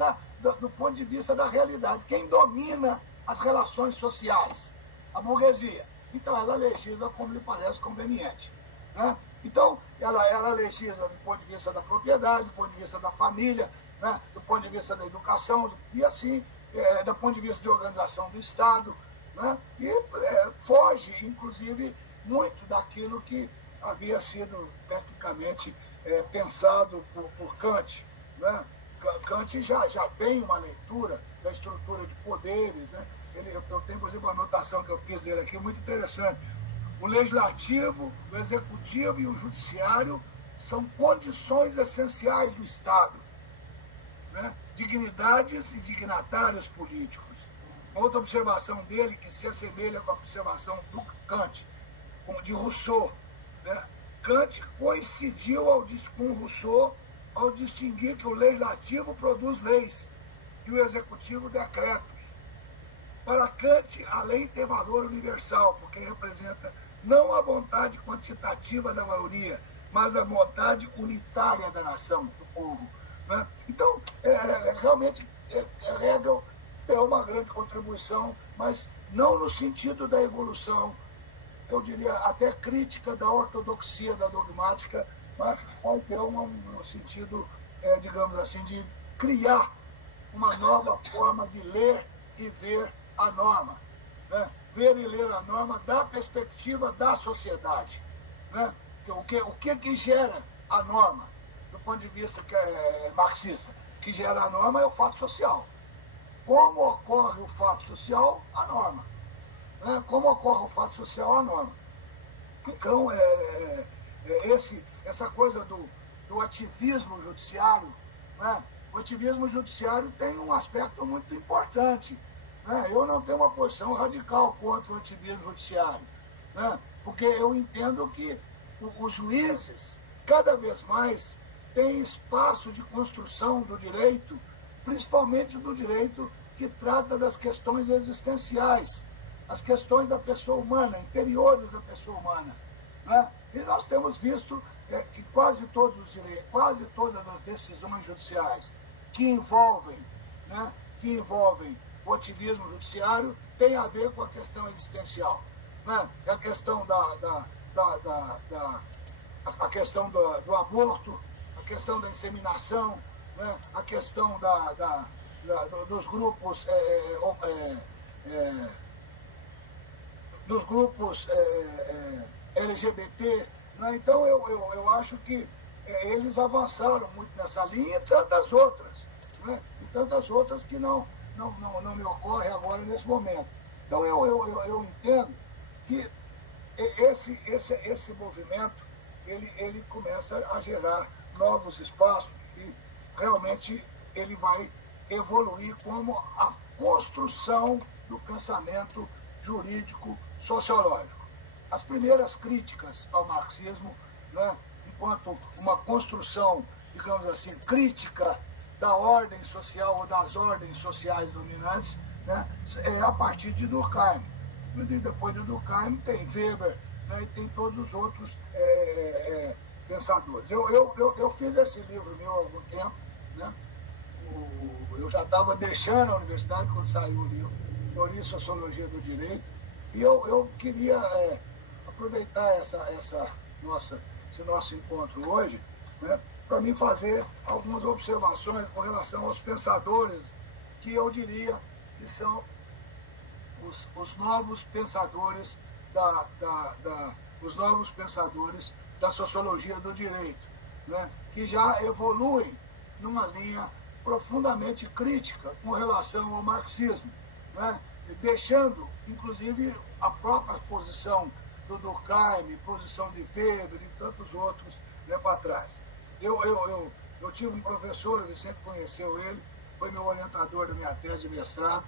do ponto de vista da realidade. Quem domina as relações sociais? A burguesia. Então ela legisla como lhe parece conveniente. Né? Então ela legisla do ponto de vista da propriedade, do ponto de vista da família, né? Do ponto de vista da educação, e assim, do ponto de vista de organização do Estado, né? E foge, inclusive, muito daquilo que havia sido tecnicamente pensado por Kant. Né? Kant já tem uma leitura da estrutura de poderes. Né? Eu tenho, por exemplo, uma anotação que eu fiz dele aqui, muito interessante. O legislativo, o executivo e o judiciário são condições essenciais do Estado. Né? Dignidades e dignatários políticos. Outra observação dele, que se assemelha com a observação do Kant, de Rousseau. Né? Kant coincidiu com Rousseau ao distinguir que o legislativo produz leis e o executivo decretos. Para Kant, a lei tem valor universal, porque representa não a vontade quantitativa da maioria, mas a vontade unitária da nação, do povo. Né? Então, realmente, Hegel tem uma grande contribuição, mas não no sentido da evolução, eu diria até crítica da ortodoxia da dogmática, mas pode ter no sentido, digamos assim, de criar uma nova forma de ler e ver a norma. Né? Ver e ler a norma da perspectiva da sociedade. Né? O que gera a norma, do ponto de vista marxista? O que gera a norma é o fato social. Como ocorre o fato social? A norma. Né? Como ocorre o fato social? A norma. Então, essa coisa do ativismo judiciário, né? O ativismo judiciário tem um aspecto muito importante. Né? Eu não tenho uma posição radical contra o ativismo judiciário, né? Porque eu entendo que os juízes, cada vez mais, têm espaço de construção do direito, principalmente do direito que trata das questões existenciais, as questões da pessoa humana, interiores da pessoa humana. Né? E nós temos visto que quase todas as decisões judiciais que envolvem o ativismo judiciário têm a ver com a questão existencial. Né? A questão a questão do aborto, a questão da inseminação, né? A questão dos grupos LGBT. Né? Então eu acho que eles avançaram muito nessa linha e tantas outras. Né? E tantas outras que não me ocorrem agora nesse momento. Então eu entendo que esse movimento ele começa a gerar novos espaços e realmente ele vai evoluir como a construção do pensamento jurídico sociológico. As primeiras críticas ao marxismo, né, enquanto uma construção, digamos assim, crítica da ordem social ou das ordens sociais dominantes, né, é a partir de Durkheim. E depois de Durkheim tem Weber, né, e tem todos os outros pensadores. Eu fiz esse livro meu há algum tempo, né? Eu já estava deixando a universidade quando saiu o livro, Teoria e Sociologia do Direito, e eu queria aproveitar esse nosso encontro hoje, né, para mim fazer algumas observações com relação aos pensadores que eu diria que são os novos pensadores da sociologia do direito, né, que já evoluem numa linha profundamente crítica com relação ao marxismo, né, deixando, inclusive, a própria posição do Durkheim, Posição de Weber e tantos outros, né, para trás. Eu tive um professor, o Vicente conheceu ele, foi meu orientador da minha tese de mestrado,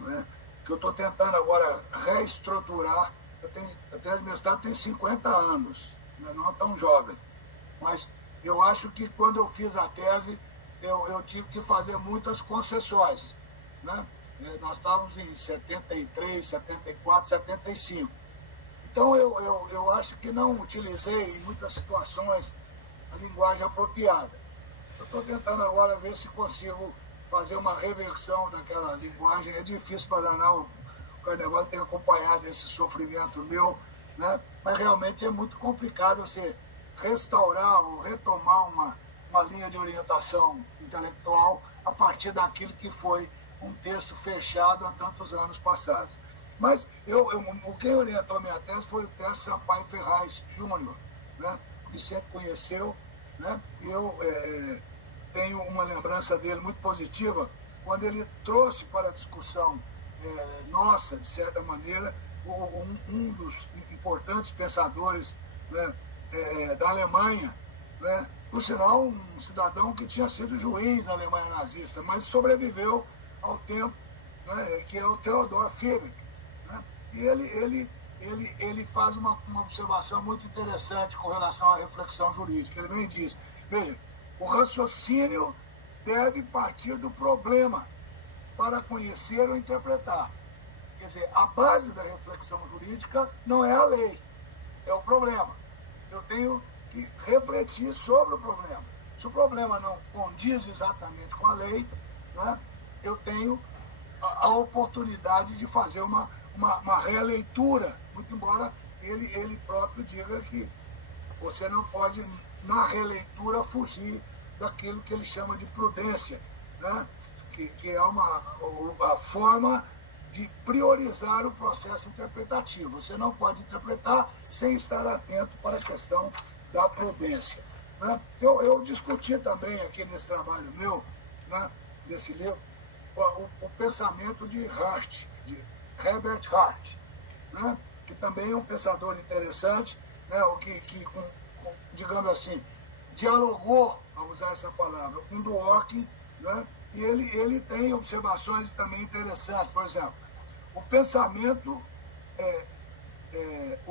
né, que eu estou tentando agora reestruturar. A tese de mestrado tem 50 anos, né, não é tão jovem, mas eu acho que quando eu fiz a tese, eu tive que fazer muitas concessões, né? Nós estávamos em 73, 74, 75. Então eu acho que não utilizei em muitas situações a linguagem apropriada. Eu estou tentando agora ver se consigo fazer uma reversão daquela linguagem. É difícil para danar, o Carnevale tem acompanhado esse sofrimento meu, né? Mas realmente é muito complicado você restaurar ou retomar uma linha de orientação intelectual a partir daquilo que foi um texto fechado há tantos anos passados. Mas quem orientou a minha tese foi o Tércio Sampaio Ferraz Júnior, né? O Vicente conheceu, né? Eu tenho uma lembrança dele muito positiva quando ele trouxe para a discussão nossa, de certa maneira, um dos importantes pensadores, né, da Alemanha, né? Por sinal, um cidadão que tinha sido juiz na Alemanha nazista, mas sobreviveu ao tempo, né, que é o Theodor Fiebig, né? E ele faz uma observação muito interessante com relação à reflexão jurídica. Ele bem diz, veja, o raciocínio deve partir do problema para conhecer ou interpretar. Quer dizer, a base da reflexão jurídica não é a lei, é o problema. Eu tenho que refletir sobre o problema. Se o problema não condiz exatamente com a lei, né, eu tenho a oportunidade de fazer uma releitura, muito embora ele próprio diga que você não pode, na releitura, fugir daquilo que ele chama de prudência, né, que é a forma de priorizar o processo interpretativo. Você não pode interpretar sem estar atento para a questão da prudência, né? Eu discuti também aqui nesse trabalho meu, né, nesse livro, o pensamento de Hart, de Herbert Hart, né, que também é um pensador interessante, né, digamos assim, dialogou, vamos usar essa palavra, com Dworkin, né, e ele tem observações também interessantes. Por exemplo, o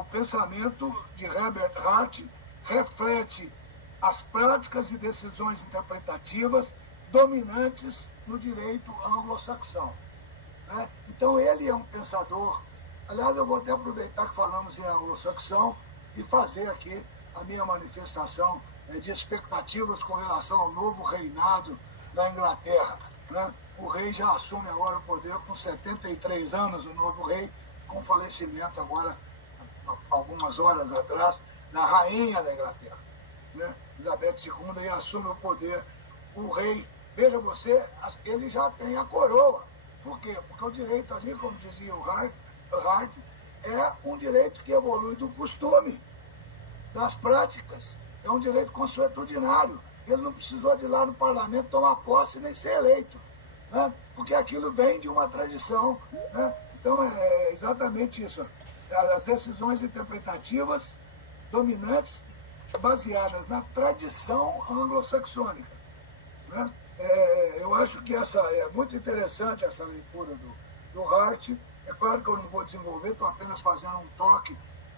pensamento de Herbert Hart reflete as práticas e decisões interpretativas dominantes no direito anglo-saxão, né? Então ele é um pensador. Aliás, eu vou até aproveitar que falamos em anglo-saxão e fazer aqui a minha manifestação de expectativas com relação ao novo reinado da Inglaterra, né? O rei já assume agora o poder com 73 anos, o novo rei, com falecimento agora, algumas horas atrás, da rainha da Inglaterra, né, Elizabeth II, e assume o poder o rei. Veja você, ele já tem a coroa. Por quê? Porque o direito ali, como dizia o Hart, é um direito que evolui do costume, das práticas. É um direito consuetudinário. Ele não precisou de ir lá no parlamento tomar posse nem ser eleito, né, porque aquilo vem de uma tradição, né? Então é exatamente isso. As decisões interpretativas dominantes baseadas na tradição anglo-saxônica, né? Eu acho que essa é muito interessante, essa leitura do Hart. É claro que eu não vou desenvolver, estou apenas fazendo um toque,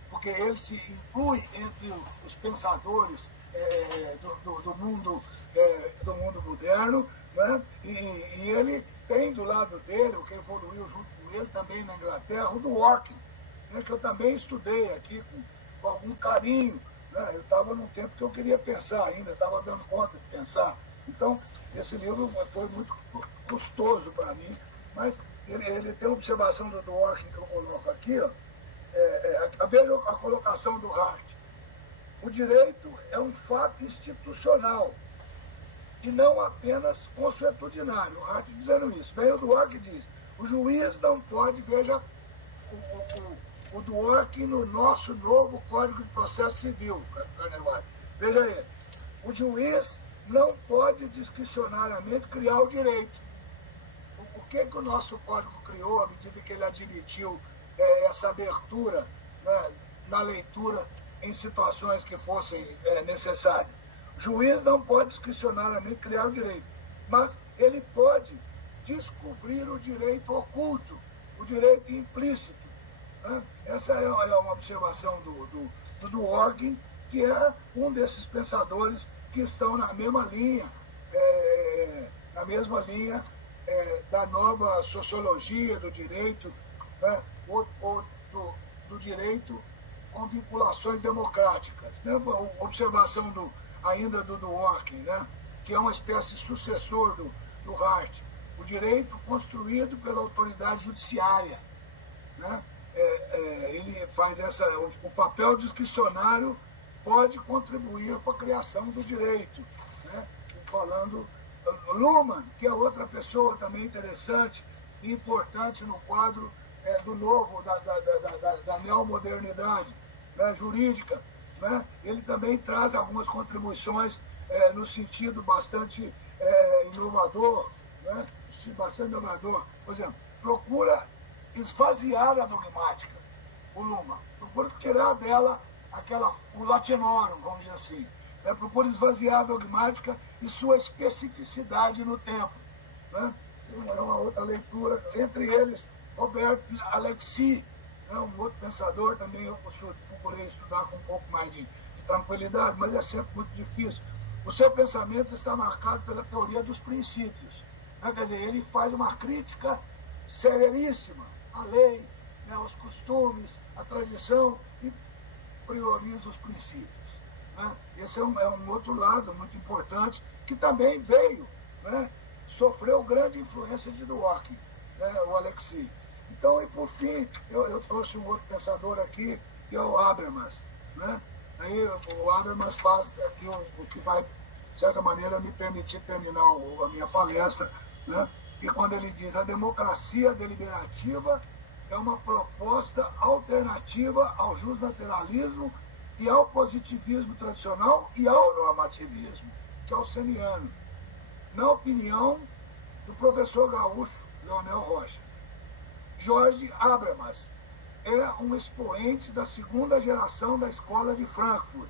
porque ele se inclui entre os pensadores do mundo moderno, né? E ele tem do lado dele, o que evoluiu junto com ele também na Inglaterra, o Dworkin, né, que eu também estudei aqui com algum carinho, né? Eu estava num tempo que eu queria pensar ainda, estava dando conta de pensar. Então, esse livro foi muito custoso para mim, mas ele tem uma observação do Dworkin que eu coloco aqui, ó. Veja a colocação do Hart. O direito é um fato institucional e não apenas consuetudinário. O Hart dizendo isso. Vem o Dworkin e diz, o juiz não pode, veja o Dworkin no nosso novo Código de Processo Civil, Carnevale. Veja aí, o juiz não pode discricionariamente criar o direito. O que o nosso Código criou à medida que ele admitiu essa abertura né, na leitura em situações que fossem necessárias. O juiz não pode discricionariamente criar o direito, mas ele pode descobrir o direito oculto, o direito implícito. Né? Essa é uma observação do Dworkin, que é um desses pensadores que estão na mesma linha, da nova sociologia do direito, né? do direito com vinculações democráticas. Né? Observação ainda do Dworkin, né? Que é uma espécie de sucessor do Hart. O direito construído pela autoridade judiciária. Né? Ele faz o papel discricionário pode contribuir para a criação do direito. Né? Falando Luhmann, que é outra pessoa também interessante e importante no quadro do novo, da neomodernidade, né, jurídica. Né? Ele também traz algumas contribuições no sentido bastante inovador, né? Bastante inovador. Por exemplo, procura esvaziar a dogmática, o Luhmann. Procura tirar dela o latinorum, vamos dizer assim. Procura esvaziar a dogmática e sua especificidade no tempo. Né? É uma outra leitura, entre eles, Robert Alexis, né? Um outro pensador, também eu procurei estudar com um pouco mais de tranquilidade, mas é sempre muito difícil. O seu pensamento está marcado pela teoria dos princípios. Né? Quer dizer, ele faz uma crítica seríssima à lei, né? Aos costumes, à tradição, e prioriza os princípios. Né? Esse é um outro lado muito importante, que também veio, né? Sofreu grande influência de Dworkin, né? O Alexis. Então, e por fim, eu trouxe um outro pensador aqui, que é o Habermas. Né? Aí o Habermas faz aqui o que vai, de certa maneira, me permitir terminar a minha palestra, né? E quando ele diz: a democracia deliberativa é uma proposta alternativa ao justnaturalismo e ao positivismo tradicional e ao normativismo kelseniano, na opinião do professor gaúcho Leonel Rocha. Jorge Habermas é um expoente da segunda geração da escola de Frankfurt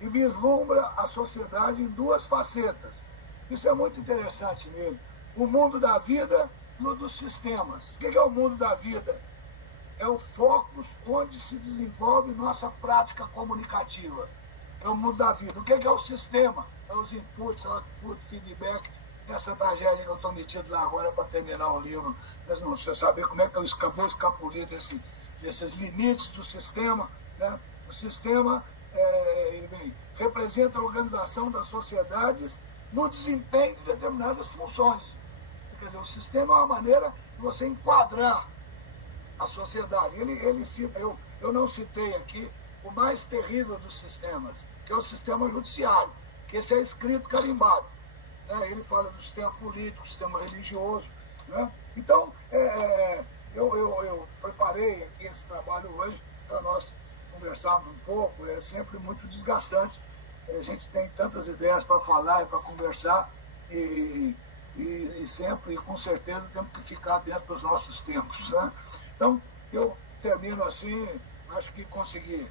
e vislumbra a sociedade em duas facetas. Isso é muito interessante nele. O mundo da vida e o dos sistemas. O que é o mundo da vida? É o foco onde se desenvolve nossa prática comunicativa. É o mundo da vida. O que é o sistema? É os inputs, output, feedback. Essa tragédia que eu estou metido lá agora para terminar o livro. Você saber como é que eu vou escapulir desses limites do sistema. Né? O sistema representa a organização das sociedades no desempenho de determinadas funções. Quer dizer, o sistema é uma maneira de você enquadrar a sociedade. Ele cita, eu não citei aqui o mais terrível dos sistemas, que é o sistema judiciário, que esse é escrito carimbado. Né? Ele fala do sistema político, do sistema religioso. Né? Então, eu preparei aqui esse trabalho hoje para nós conversarmos um pouco. É sempre muito desgastante. A gente tem tantas ideias para falar e para conversar e sempre, com certeza, temos que ficar dentro dos nossos tempos. Né? Então, eu termino assim, acho que consegui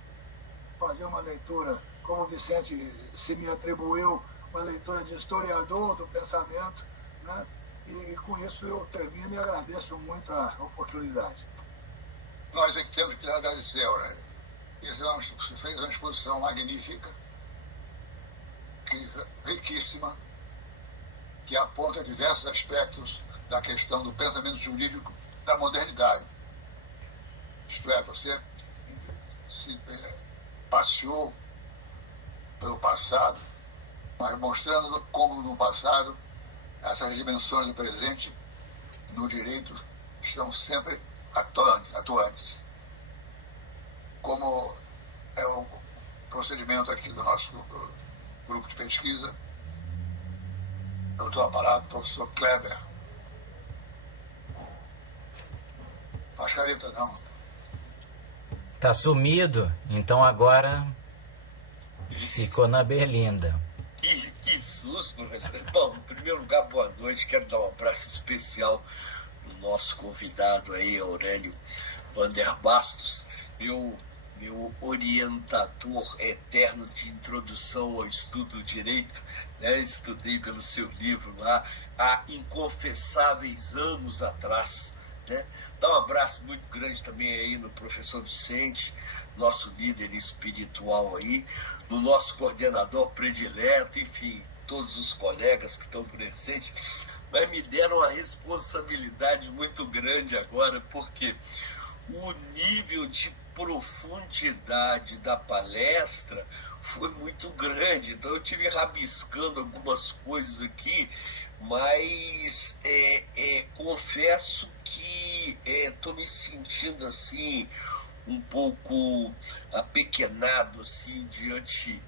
fazer uma leitura, como o Vicente se me atribuiu, uma leitura de historiador do pensamento, né? E com isso eu termino e agradeço muito a oportunidade. Nós é que temos que lhe agradecer, Aurélio. Você fez uma exposição magnífica, riquíssima, que aponta diversos aspectos da questão do pensamento jurídico da modernidade. Isto é, você se passeou pelo passado, mas mostrando como no passado essas dimensões do presente no direito estão sempre atuantes. Como é o procedimento aqui do nosso grupo de pesquisa, eu dou a palavra para o professor Kleber. Faz careta não. Tá sumido, então agora ficou na berlinda. Que susto, professor. Bom, em primeiro lugar, boa noite. Quero dar um abraço especial no nosso convidado aí, Aurélio Vander Bastos. Eu meu orientador eterno de introdução ao estudo do direito, né? Estudei pelo seu livro lá há inconfessáveis anos atrás, né? Dá um abraço muito grande também aí no professor Vicente, nosso líder espiritual aí, no nosso coordenador predileto, enfim, todos os colegas que estão presentes, mas me deram uma responsabilidade muito grande agora, porque o nível de profundidade da palestra foi muito grande, então eu tive rabiscando algumas coisas aqui, mas confesso que estou me sentindo assim um pouco apequenado assim diante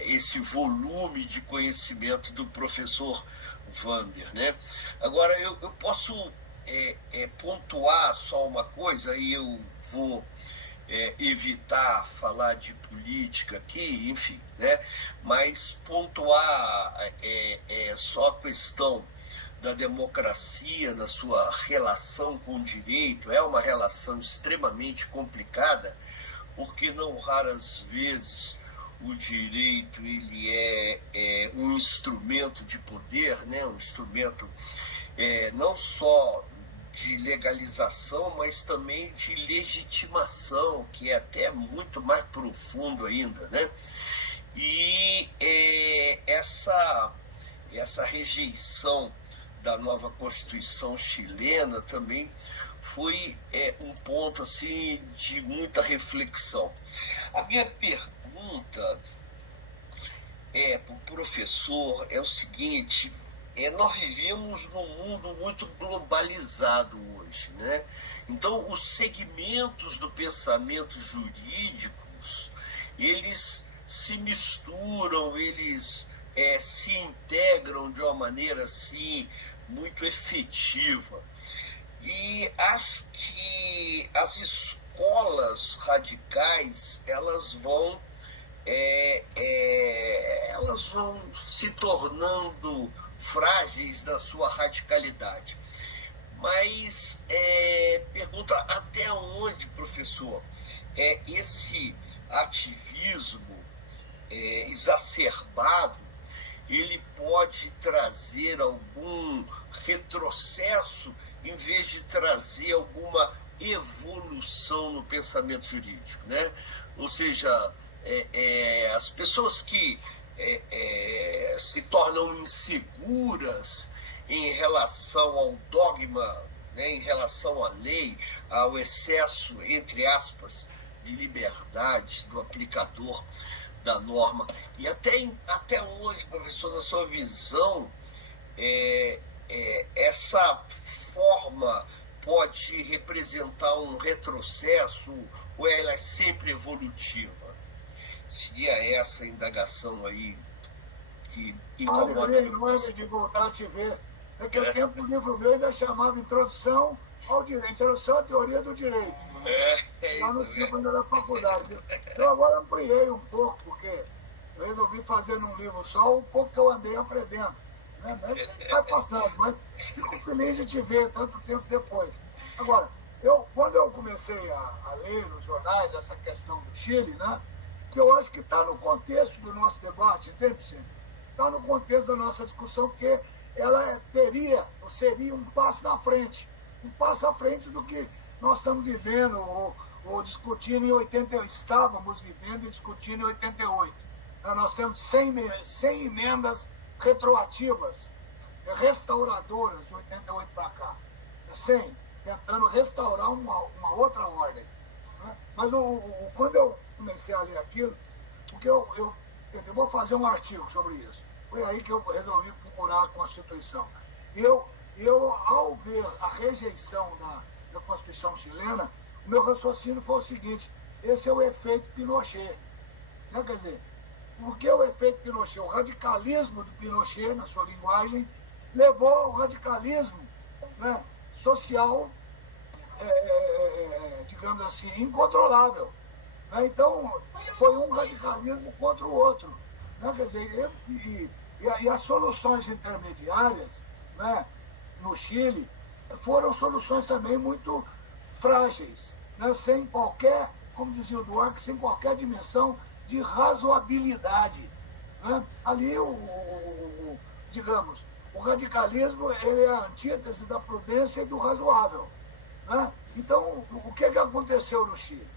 esse volume de conhecimento do professor Wander, né? Agora eu posso pontuar só uma coisa, e eu vou evitar falar de política aqui, enfim, né? Mas pontuar só a questão da democracia na sua relação com o direito. É uma relação extremamente complicada, porque não raras vezes o direito ele é um instrumento de poder, né? Um instrumento não só de legalização, mas também de legitimação, que é até muito mais profundo ainda, né? E essa rejeição da nova Constituição chilena também foi um ponto assim de muita reflexão. A minha pergunta para o professor é o seguinte: nós vivemos num mundo muito globalizado hoje, né? Então, os segmentos do pensamento jurídicos, eles se misturam, eles se integram de uma maneira assim muito efetiva. E acho que as escolas radicais elas vão se tornando frágeis na sua radicalidade. Mas pergunta até onde, professor, esse ativismo exacerbado ele pode trazer algum retrocesso em vez de trazer alguma evolução no pensamento jurídico, né? Ou seja, as pessoas que se tornam inseguras em relação ao dogma, né, em relação à lei, ao excesso, entre aspas, de liberdade do aplicador da norma. E até hoje, professor, na sua visão, essa forma pode representar um retrocesso ou ela é sempre evolutiva? Seria essa a indagação aí que incomoda meu antes de voltar a te ver. É que eu sempre um livro meu chamado Introdução ao Direito, Introdução à Teoria do Direito. Lá no tempo da faculdade. Eu agora ampliei um pouco, porque eu resolvi fazer num livro só um pouco que eu andei aprendendo. Né? Vai passando, mas fico feliz de te ver tanto tempo depois. Agora, quando eu comecei a ler nos jornais essa questão do Chile, né, que eu acho que está no contexto do nosso debate, entende, Vicente? Está no contexto da nossa discussão, porque ela seria um passo na frente. Um passo à frente do que nós estamos vivendo ou discutindo em 88. Estávamos vivendo e discutindo em 88. Então, nós temos 100 emendas retroativas, restauradoras de 88 para cá. 100, tentando restaurar uma outra ordem. Né? Mas quando eu comecei a ler aquilo, porque eu vou fazer um artigo sobre isso. Foi aí que eu resolvi procurar a Constituição. E eu ao ver a rejeição da Constituição chilena, o meu raciocínio foi o seguinte: esse é o efeito Pinochet. Né? Quer dizer, por que o efeito Pinochet? O radicalismo do Pinochet, na sua linguagem, levou ao radicalismo, né, social, digamos assim, incontrolável. Né? Então, foi um radicalismo contra o outro. Né? Quer dizer, e as soluções intermediárias, né, no Chile foram soluções também muito frágeis. né, sem qualquer, como dizia o Duarte, sem qualquer dimensão de razoabilidade. Né? Ali, digamos, o radicalismo ele é a antítese da prudência e do razoável. Né? Então, o que aconteceu no Chile?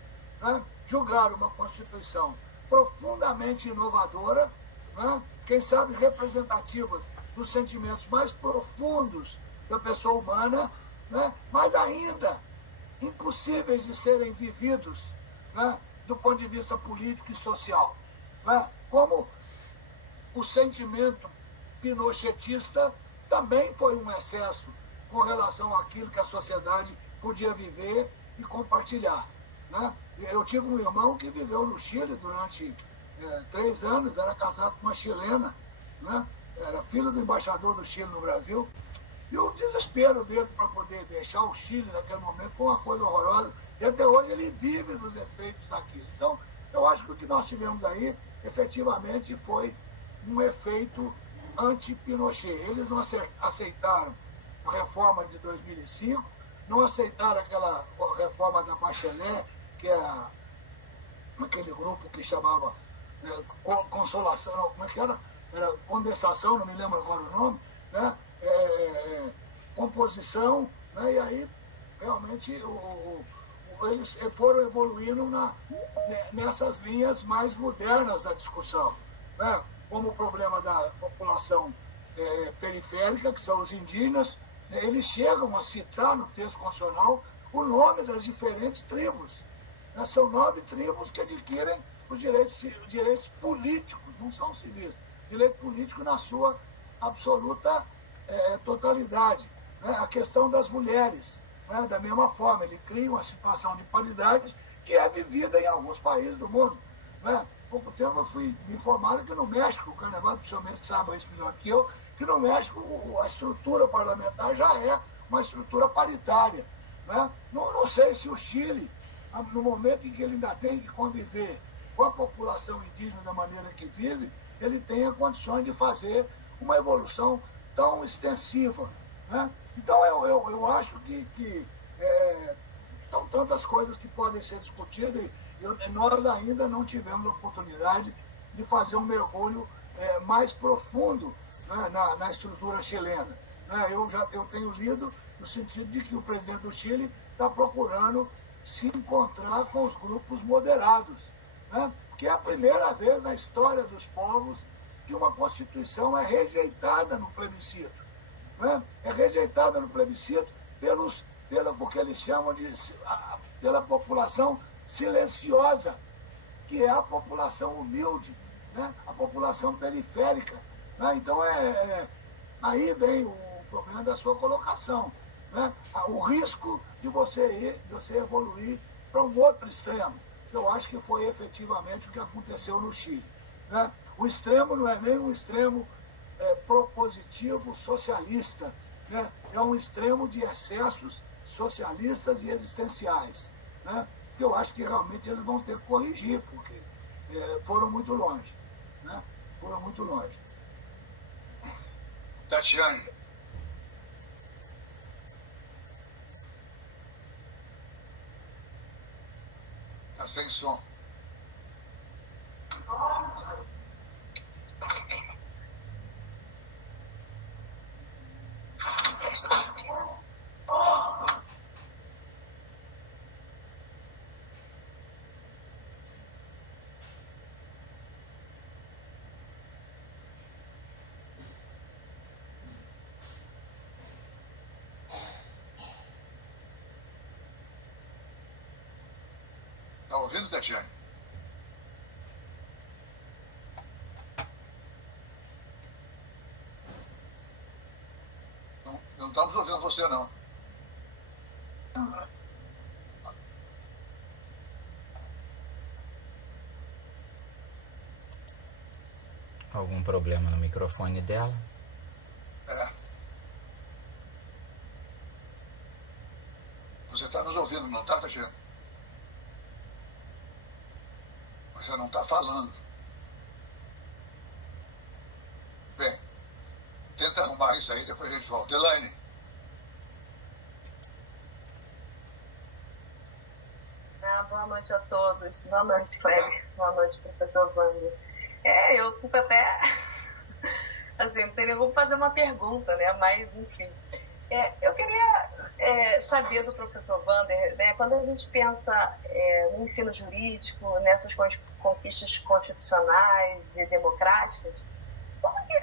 Né? Julgaram uma Constituição profundamente inovadora, né? Quem sabe representativas dos sentimentos mais profundos da pessoa humana, né? Mas ainda impossíveis de serem vividos, né? Do ponto de vista político e social. Né? Como o sentimento pinochetista também foi um excesso com relação àquilo que a sociedade podia viver e compartilhar. Né? Eu tive um irmão que viveu no Chile durante 3 anos, era casado com uma chilena, né? Era filho do embaixador do Chile no Brasil, e o desespero dele para poder deixar o Chile naquele momento foi uma coisa horrorosa, e até hoje ele vive dos efeitos daquilo. Então, eu acho que o que nós tivemos aí, efetivamente, foi um efeito anti-Pinochet. Eles não aceitaram a reforma de 2005, não aceitaram aquela reforma da Bachelet, que é aquele grupo que chamava Consolação, não, como é que era? Era Condensação, não me lembro agora o nome, né? Composição, né? E aí realmente eles foram evoluindo nessas linhas mais modernas da discussão, né? Como o problema da população periférica, que são os indígenas, né? Eles chegam a citar no texto constitucional o nome das diferentes tribos. Né? São 9 tribos que adquirem os direitos políticos, não são civis, direito político na sua absoluta totalidade. Né? A questão das mulheres, né? Da mesma forma, ele cria uma situação de paridade que é vivida em alguns países do mundo. Né? Há pouco tempo eu fui me informado que no México, o Carnaval principalmente sabe isso melhor que eu, que no México a estrutura parlamentar já é uma estrutura paritária. Né? Não sei se o Chile, no momento em que ele ainda tem que conviver com a população indígena da maneira que vive, ele tenha condições de fazer uma evolução tão extensiva. Né? Então, eu acho que são tantas coisas que podem ser discutidas e nós ainda não tivemos a oportunidade de fazer um mergulho mais profundo, né, na estrutura chilena. Né? Eu tenho lido no sentido de que o presidente do Chile está procurando se encontrar com os grupos moderados, né? Que é a primeira vez na história dos povos que uma Constituição é rejeitada no plebiscito. Né? É rejeitada no plebiscito porque eles chamam pela população silenciosa, que é a população humilde, né? A população periférica. Né? Então, aí vem o problema da sua colocação. Né? O risco de você evoluir para um outro extremo. Eu acho que foi efetivamente o que aconteceu no Chile. Né? O extremo não é nem um extremo propositivo socialista, né? É um extremo de excessos socialistas e existenciais. Né? Que eu acho que realmente eles vão ter que corrigir, porque foram muito longe. Né? Foram muito longe. Tatiane. Está sem som. Está ouvindo, Tatiane? Não estamos ouvindo você, não. Algum problema no microfone dela? Você está nos ouvindo, não está, Tatiana? Você não está falando. Bem, tenta arrumar isso aí, depois a gente volta. Elaine. boa noite a todos. Boa noite, Kleber. Boa noite, professor Wander. Eu fico até... assim, não tem nem como fazer uma pergunta, né? Mas, enfim. Eu queria saber do professor Wander, né? Quando a gente pensa no ensino jurídico, nessas conquistas constitucionais e democráticas, como que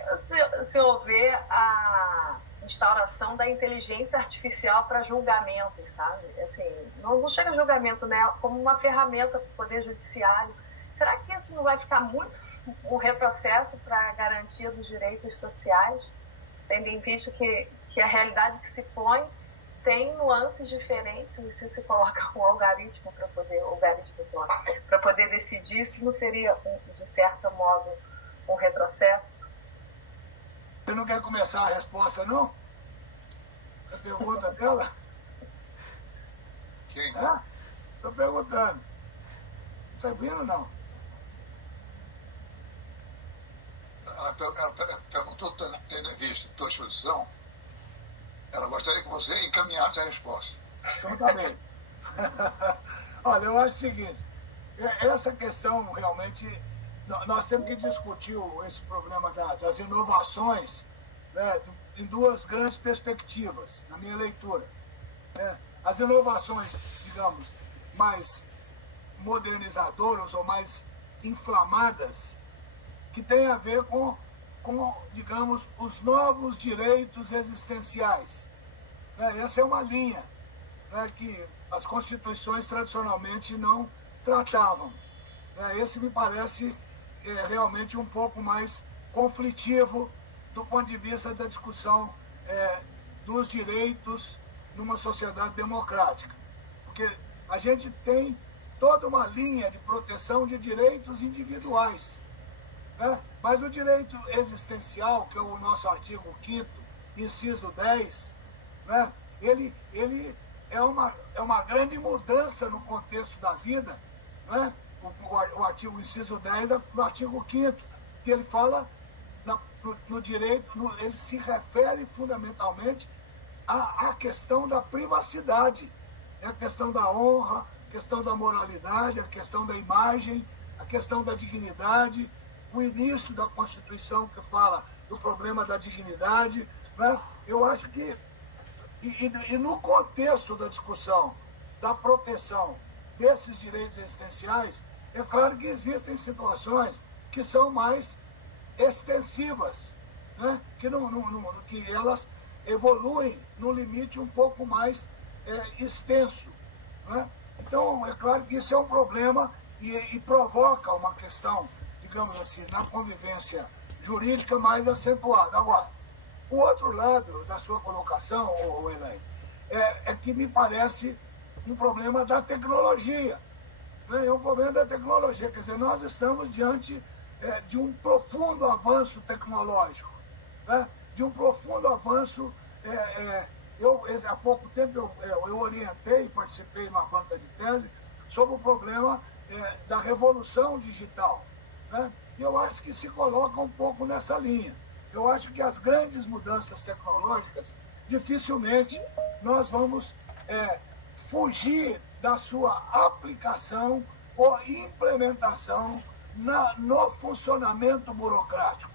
o senhor vê a instauração da inteligência artificial para julgamentos, sabe? Assim, não chega a julgamento, né, como uma ferramenta para o Poder Judiciário. Será que isso não vai ficar muito um retrocesso para a garantia dos direitos sociais, tendo em vista que a realidade que se põe tem nuances diferentes e se coloca um algoritmo para poder decidir, isso não seria, de certo modo, um retrocesso? Você não quer começar a resposta, não? A pergunta dela? Quem? Estou perguntando. Está vindo, não? Ela perguntou, tendo em vista a tua exposição, ela gostaria que você encaminhasse a resposta. Então tá bem. Olha, eu acho o seguinte, essa questão realmente, nós temos que discutir esse problema das inovações, né, em duas grandes perspectivas, na minha leitura. Né? As inovações, digamos, mais modernizadoras ou mais inflamadas, que tem a ver com, digamos, os novos direitos existenciais. Né? Essa é uma linha, né, que as constituições tradicionalmente não tratavam. Né? Esse me parece realmente um pouco mais conflitivo do ponto de vista da discussão dos direitos numa sociedade democrática. Porque a gente tem toda uma linha de proteção de direitos individuais. Né? Mas o direito existencial, que é o nosso artigo 5º, inciso 10, né? ele é uma grande mudança no contexto da vida, né? O artigo inciso 10 do artigo 5º, que ele fala no direito, ele se refere fundamentalmente à questão da privacidade, a questão da honra, a questão da moralidade, a questão da imagem, a questão da dignidade, o início da Constituição que fala do problema da dignidade. Né? Eu acho que, e no contexto da discussão da proteção desses direitos existenciais, é claro que existem situações que são mais extensivas, né? Que elas evoluem num limite um pouco mais extenso. Né? Então, é claro que isso é um problema e provoca uma questão, digamos assim, na convivência jurídica mais acentuada. Agora, o outro lado da sua colocação, Elaine, é que me parece um problema da tecnologia. Né? É um problema da tecnologia. Quer dizer, nós estamos diante de um profundo avanço tecnológico, né? De um profundo avanço. Há pouco tempo eu orientei, participei numa banca de tese sobre o problema da revolução digital. Né? E eu acho que se coloca um pouco nessa linha. Eu acho que as grandes mudanças tecnológicas, dificilmente nós vamos fugir da sua aplicação ou implementação no funcionamento burocrático.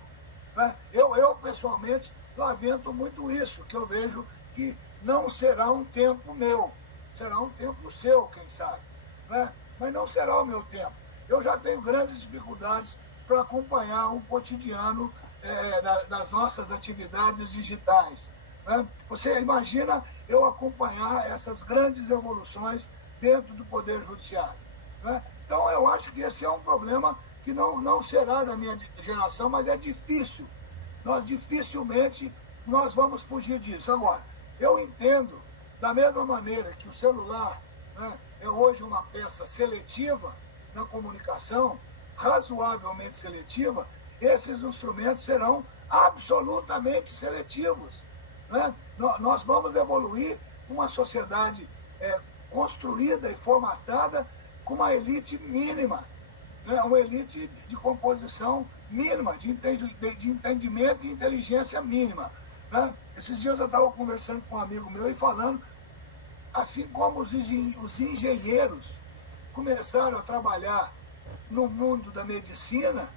Né? Eu pessoalmente, lamento muito isso, que eu vejo que não será um tempo meu, será um tempo seu, quem sabe. Né? Mas não será o meu tempo. Eu já tenho grandes dificuldades para acompanhar o cotidiano das nossas atividades digitais. Né? Você imagina eu acompanhar essas grandes evoluções dentro do Poder Judiciário. Né? Então, eu acho que esse é um problema que não será da minha geração, mas é difícil. Dificilmente nós vamos fugir disso. Agora, eu entendo, da mesma maneira que o celular, né, é hoje uma peça seletiva na comunicação, razoavelmente seletiva, esses instrumentos serão absolutamente seletivos. Né? Nós vamos evoluir uma sociedade construída e formatada com uma elite mínima, né? Uma elite de composição mínima, de entendimento e inteligência mínima. Né? Esses dias eu estava conversando com um amigo meu e falando, assim como os engenheiros começaram a trabalhar no mundo da medicina,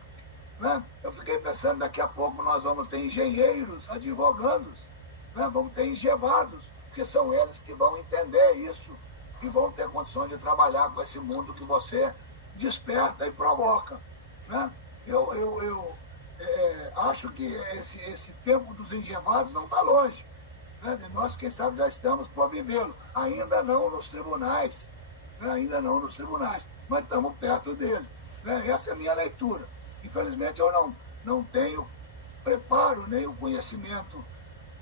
né? Eu fiquei pensando, daqui a pouco nós vamos ter engenheiros, advogados, né? Vamos ter engevados, porque são eles que vão entender isso e vão ter condições de trabalhar com esse mundo que você desperta e provoca, né? Eu acho que esse tempo dos engevados não está longe, né? Nós, quem sabe, já estamos por vivê-lo. Ainda não nos tribunais, né? Ainda não nos tribunais, mas estamos perto dele, né? Essa é a minha leitura. Infelizmente, eu não tenho preparo nem o conhecimento,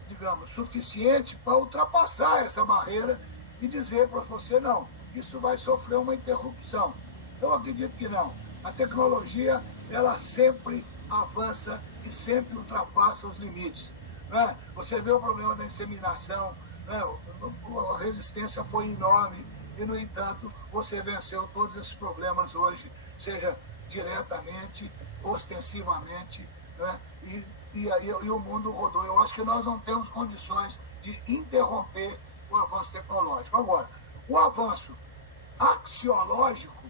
digamos, suficiente para ultrapassar essa barreira e dizer para você, não, isso vai sofrer uma interrupção. Eu acredito que não. A tecnologia, ela sempre avança e sempre ultrapassa os limites, né? Você vê o problema da inseminação, né? A resistência foi enorme e, no entanto, você venceu todos esses problemas hoje, seja diretamente, ostensivamente, né? E o mundo rodou. Eu acho que nós não temos condições de interromper o avanço tecnológico. Agora, o avanço axiológico,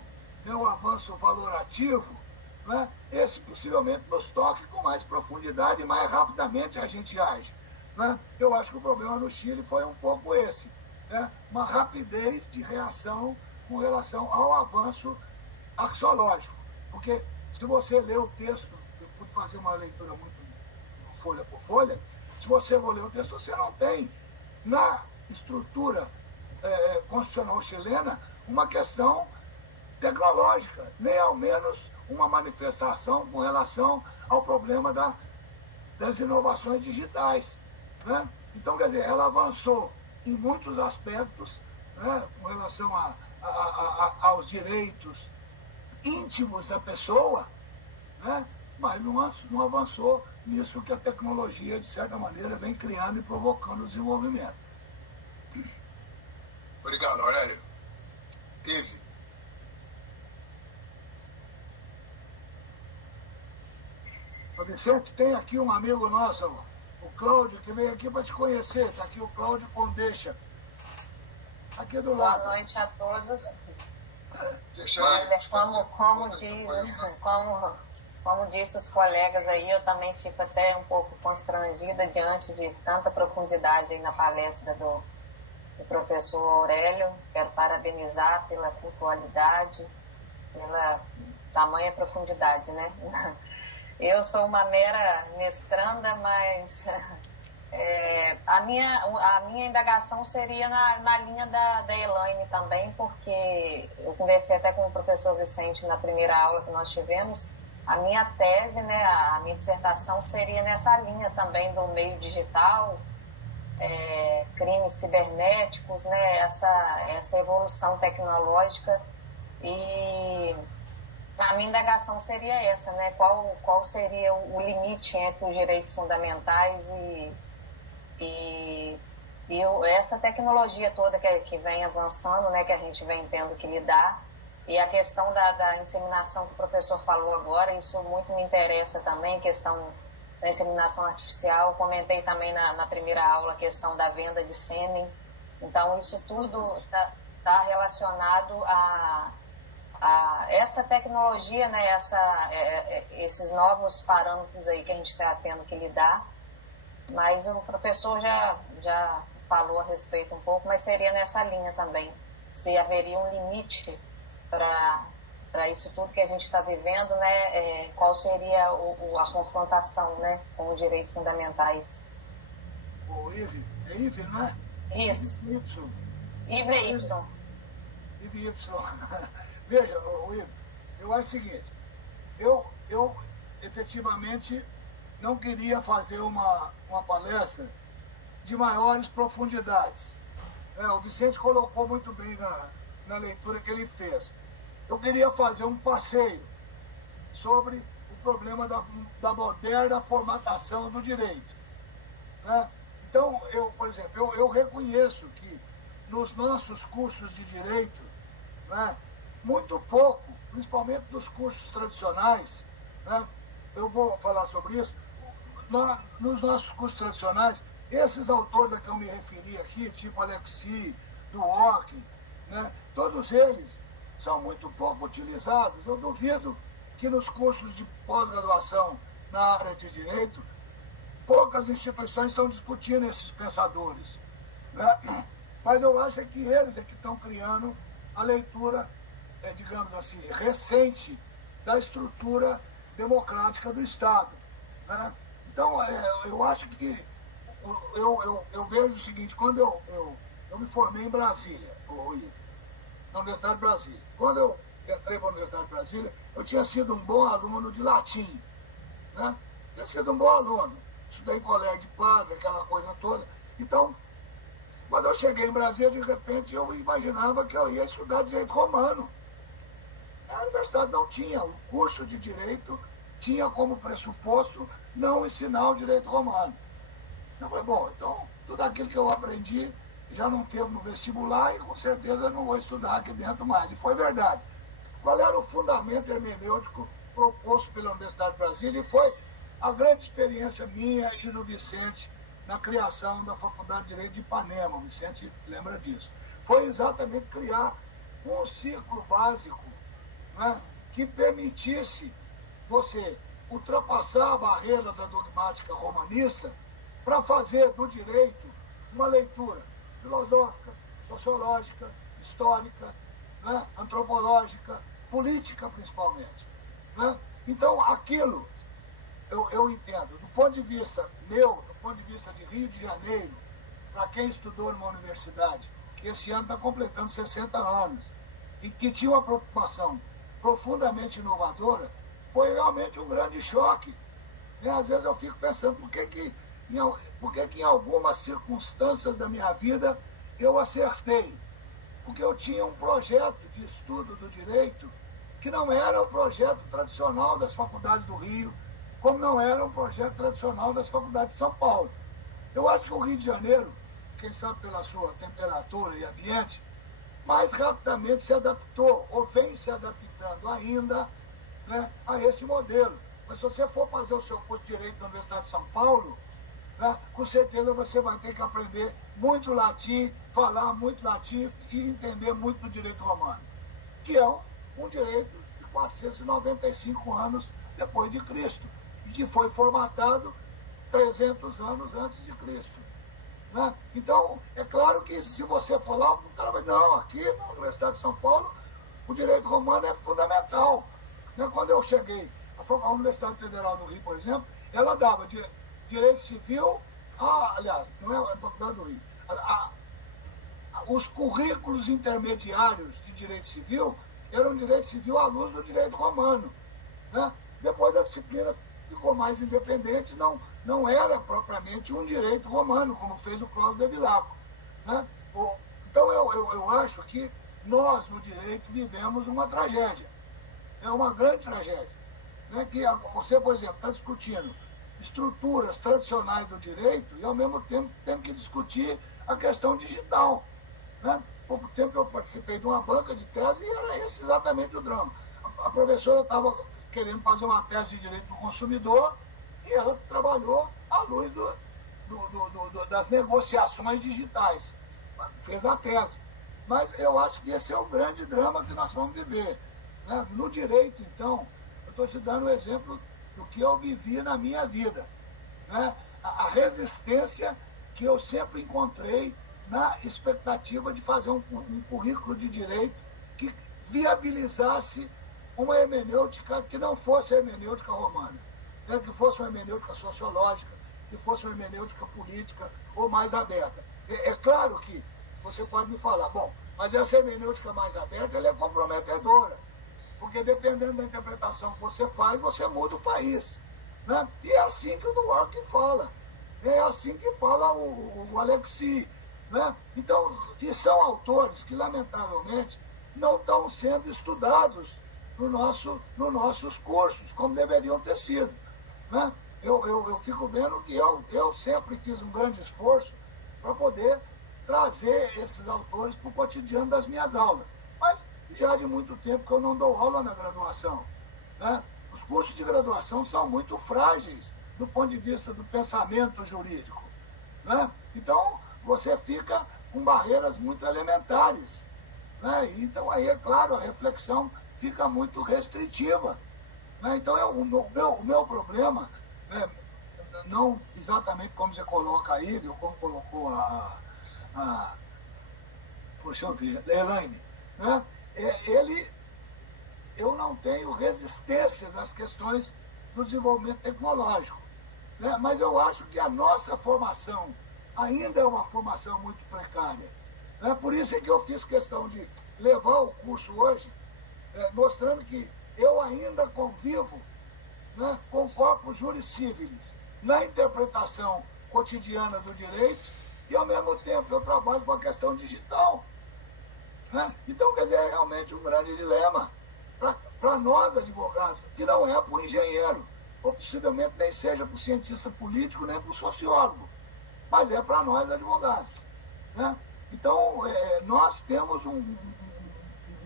né, o avanço valorativo, né, esse possivelmente nos toque com mais profundidade e mais rapidamente a gente age, né? Eu acho que o problema no Chile foi um pouco esse, né? Uma rapidez de reação com relação ao avanço axiológico. Porque se você ler o texto, eu pude fazer uma leitura muito folha por folha, se você for ler o texto, você não tem na estrutura constitucional chilena uma questão tecnológica, nem ao menos uma manifestação com relação ao problema das inovações digitais, né? Então, quer dizer, ela avançou em muitos aspectos, né, com relação aos direitos íntimos da pessoa, né, mas não avançou nisso que a tecnologia, de certa maneira, vem criando e provocando o desenvolvimento. Obrigado, Aurélio. Ive. Vicente, tem aqui um amigo nosso, o Cláudio, que veio aqui para te conhecer. Está aqui o Cláudio Condeixa, aqui do lado. Boa noite a todos. Olha, como disse os colegas aí, eu também fico até um pouco constrangida diante de tanta profundidade aí na palestra do professor Aurélio. Quero parabenizar pela pontualidade, pela tamanha profundidade, né? Eu sou uma mera mestranda, mas a minha indagação seria na linha da Elaine também, porque eu conversei até com o professor Vicente na primeira aula que nós tivemos. A minha tese, né, a minha dissertação seria nessa linha também do meio digital, crimes cibernéticos, né, essa evolução tecnológica. E a minha indagação seria essa, né? Qual seria o limite entre os direitos fundamentais e essa tecnologia toda que vem avançando, né? Que a gente vem tendo que lidar. E a questão da inseminação que o professor falou agora, isso muito me interessa também, a questão da inseminação artificial. Comentei também na primeira aula a questão da venda de sêmen. Então, isso tudo está relacionado a essa tecnologia, né, esses novos parâmetros aí que a gente está tendo que lidar. Mas o professor já falou a respeito um pouco, mas seria nessa linha também. Se haveria um limite para isso tudo que a gente está vivendo, né, qual seria a confrontação, né, com os direitos fundamentais. O Ive, é Ive, não é? Isso. Ive é Y. Ive Y. Veja, Ive, eu acho o seguinte, eu efetivamente não queria fazer uma palestra de maiores profundidades. O Vicente colocou muito bem na leitura que ele fez. Eu queria fazer um passeio sobre o problema da moderna formatação do direito, né? Então, por exemplo, eu reconheço que nos nossos cursos de direito, né, muito pouco, principalmente dos cursos tradicionais, né, eu vou falar sobre isso, nos nossos cursos tradicionais, esses autores a que eu me referi aqui, tipo Alexis, Dworkin, né, todos eles são muito pouco utilizados. Eu duvido que nos cursos de pós-graduação na área de direito, poucas instituições estão discutindo esses pensadores, né? Mas eu acho que eles é que estão criando a leitura, digamos assim, recente da estrutura democrática do Estado, né? Então, eu acho que eu vejo o seguinte: quando eu me formei em Brasília, na Universidade de Brasília. Quando eu entrei para a Universidade de Brasília, eu tinha sido um bom aluno de latim, né? Tinha sido um bom aluno. Estudei em colégio de padre, aquela coisa toda. Então, quando eu cheguei em Brasília, de repente, eu imaginava que eu ia estudar direito romano. A universidade não tinha. O curso de direito tinha como pressuposto não ensinar o direito romano. Eu falei, bom, então, tudo aquilo que eu aprendi já não teve no vestibular e com certeza eu não vou estudar aqui dentro mais. E foi verdade. Qual era o fundamento hermenêutico proposto pela Universidade de Brasília? E foi a grande experiência minha e do Vicente na criação da Faculdade de Direito de Ipanema. O Vicente lembra disso. Foi exatamente criar um ciclo básico, né, que permitisse você ultrapassar a barreira da dogmática romanista para fazer do direito uma leitura filosófica, sociológica, histórica, né, antropológica, política principalmente, né? Então, aquilo, eu entendo, do ponto de vista meu, do ponto de vista de Rio de Janeiro, para quem estudou numa universidade, que esse ano está completando 60 anos, e que tinha uma preocupação profundamente inovadora, foi realmente um grande choque. E às vezes eu fico pensando, por que em algumas circunstâncias da minha vida eu acertei? Porque eu tinha um projeto de estudo do direito que não era o projeto tradicional das faculdades do Rio, como não era um projeto tradicional das faculdades de São Paulo. Eu acho que o Rio de Janeiro, quem sabe pela sua temperatura e ambiente, mais rapidamente se adaptou, ou vem se adaptando ainda, né, a esse modelo. Mas se você for fazer o seu curso de Direito na Universidade de São Paulo, né, com certeza você vai ter que aprender muito latim, falar muito latim e entender muito do direito romano, que é um direito de 495 anos depois de Cristo, e que foi formatado 300 anos antes de Cristo, né? Então, é claro que se você for lá, o cara vai, não, aqui na Universidade de São Paulo, o direito romano é fundamental, né? Quando eu cheguei, a Universidade Federal do Rio, por exemplo, ela dava direito civil, aliás, não é a Faculdade do Rio, os currículos intermediários de direito civil eram direito civil à luz do direito romano, né? Depois a disciplina ficou mais independente, não era propriamente um direito romano, como fez o Cláudio Bevilacqua, né? Então eu acho que nós, no direito, vivemos uma tragédia. É uma grande tragédia, né? Que você, por exemplo, está discutindo estruturas tradicionais do direito e, ao mesmo tempo, tem que discutir a questão digital, né? Pouco tempo eu participei de uma banca de tese e era esse exatamente o drama. A professora estava querendo fazer uma tese de direito do consumidor e ela trabalhou à luz das negociações digitais. Fez a tese. Mas eu acho que esse é o grande drama que nós vamos viver, né? No direito, então, eu estou te dando um exemplo do que eu vivi na minha vida, né? A resistência que eu sempre encontrei na expectativa de fazer um currículo de direito que viabilizasse uma hermenêutica que não fosse a hermenêutica romana, né? Que fosse uma hermenêutica sociológica, que fosse uma hermenêutica política ou mais aberta. É claro que você pode me falar, bom, mas essa hermenêutica mais aberta ela é comprometedora, porque dependendo da interpretação que você faz, você muda o país, né? E é assim que o Dworkin fala, é assim que fala o Alexis, né? Então, e são autores que, lamentavelmente, não estão sendo estudados nos nossos cursos, como deveriam ter sido, né? Eu fico vendo que eu sempre fiz um grande esforço para poder trazer esses autores para o cotidiano das minhas aulas, mas já de muito tempo que eu não dou aula na graduação, né? Os cursos de graduação são muito frágeis do ponto de vista do pensamento jurídico, né? Então, você fica com barreiras muito elementares. Né? Então aí, é claro, a reflexão fica muito restritiva. Né? Então o meu problema, né, não exatamente como você coloca aí, ou como colocou deixa eu ver, Elaine, né? Eu não tenho resistências às questões do desenvolvimento tecnológico, né? Mas eu acho que a nossa formação ainda é uma formação muito precária. Né? Por isso é que eu fiz questão de levar o curso hoje, mostrando que eu ainda convivo, né, com corpus juris civilis na interpretação cotidiana do direito e, ao mesmo tempo, eu trabalho com a questão digital. Né? Então, quer dizer, é realmente um grande dilema para nós, advogados, que não é para o engenheiro, ou possivelmente nem seja para o cientista político, nem para o sociólogo, mas é para nós, advogados. Né? Então, nós temos um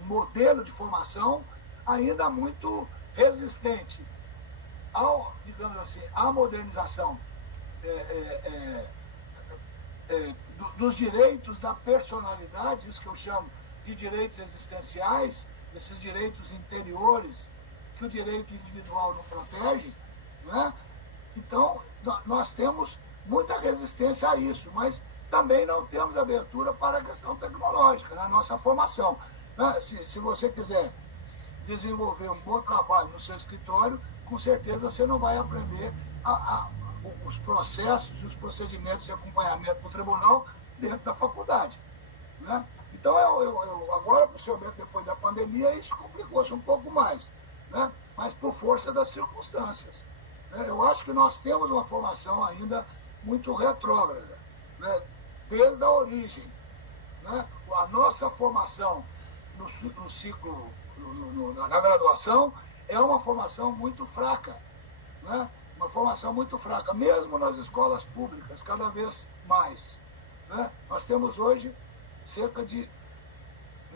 modelo de formação ainda muito resistente digamos assim, à modernização dos direitos da personalidade, isso que eu chamo de direitos existenciais, esses direitos interiores que o direito individual não protege. Né? Então, nós temos muita resistência a isso, mas também não temos abertura para a questão tecnológica na nossa formação. Né? Se você quiser desenvolver um bom trabalho no seu escritório, com certeza você não vai aprender os processos e os procedimentos de acompanhamento do tribunal dentro da faculdade. Né? Então, agora, possivelmente, depois da pandemia, isso complicou-se um pouco mais, né? Mas por força das circunstâncias. Né? Eu acho que nós temos uma formação ainda muito retrógrada, né? Desde a origem. Né? A nossa formação no ciclo, na graduação, é uma formação muito fraca, né? Uma formação muito fraca, mesmo nas escolas públicas, cada vez mais. Né? Nós temos hoje cerca de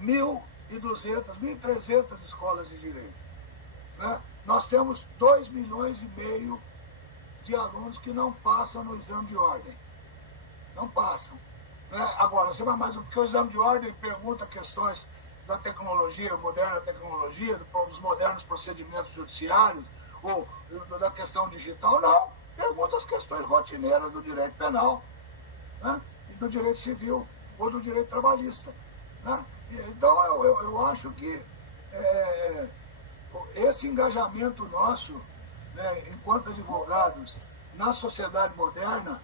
1.200, 1.300 escolas de direito. Né? Nós temos 2,5 milhões de alunos que não passam no exame de ordem. Não passam. Né? Agora, você vai mais porque o exame de ordem pergunta questões da tecnologia, moderna tecnologia, dos modernos procedimentos judiciários, ou da questão digital, não. Pergunta as questões rotineiras do direito penal, né? E do direito civil, ou do direito trabalhista. Né? Então, eu acho que esse engajamento nosso, né, enquanto advogados, na sociedade moderna,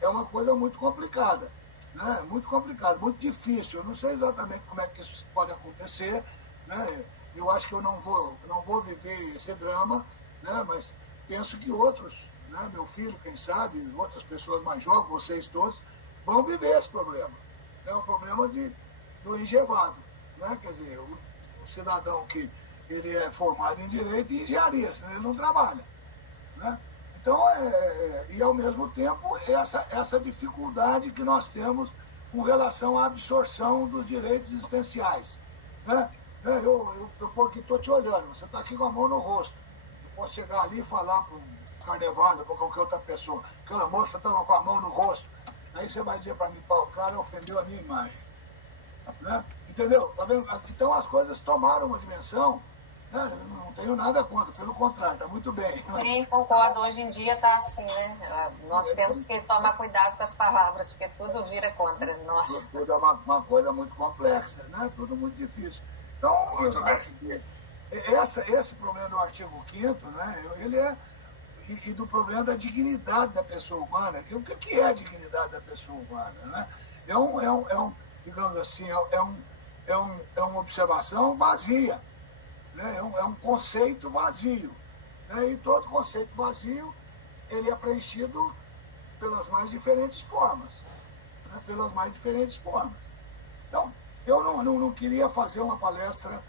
é uma coisa muito complicada. Né? Muito complicado, muito difícil. Eu não sei exatamente como é que isso pode acontecer. Né? Eu acho que eu não vou viver esse drama, né? Mas penso que outros, né? Meu filho, quem sabe, outras pessoas mais jovens, vocês todos, vão viver esse problema. É um problema do enjevado. Né? Quer dizer, o cidadão que ele é formado em direito e engenharia, senão ele não trabalha. Né? Então, e ao mesmo tempo, essa dificuldade que nós temos com relação à absorção dos direitos existenciais. Né? Eu estou te olhando, você está aqui com a mão no rosto. Eu posso chegar ali e falar para um Carnevale, para qualquer outra pessoa, aquela moça estava com a mão no rosto. Aí você vai dizer para mim, o cara ofendeu a minha imagem. Né? Entendeu? Tá vendo? Então as coisas tomaram uma dimensão. Eu não tenho nada contra, pelo contrário, está muito bem. Sim, concordo. Hoje em dia está assim, né? Nós temos que tomar cuidado com as palavras, porque tudo vira contra nós. Tudo é uma coisa muito complexa, né? Tudo muito difícil. Então, eu acho que esse problema do artigo 5º, né? Ele e do problema da dignidade da pessoa humana. O que é a dignidade da pessoa humana? Né? Digamos assim, é uma observação vazia. Né? É um conceito vazio. Né? E todo conceito vazio, ele é preenchido pelas mais diferentes formas. Né? Pelas mais diferentes formas. Então, eu não queria fazer uma palestra,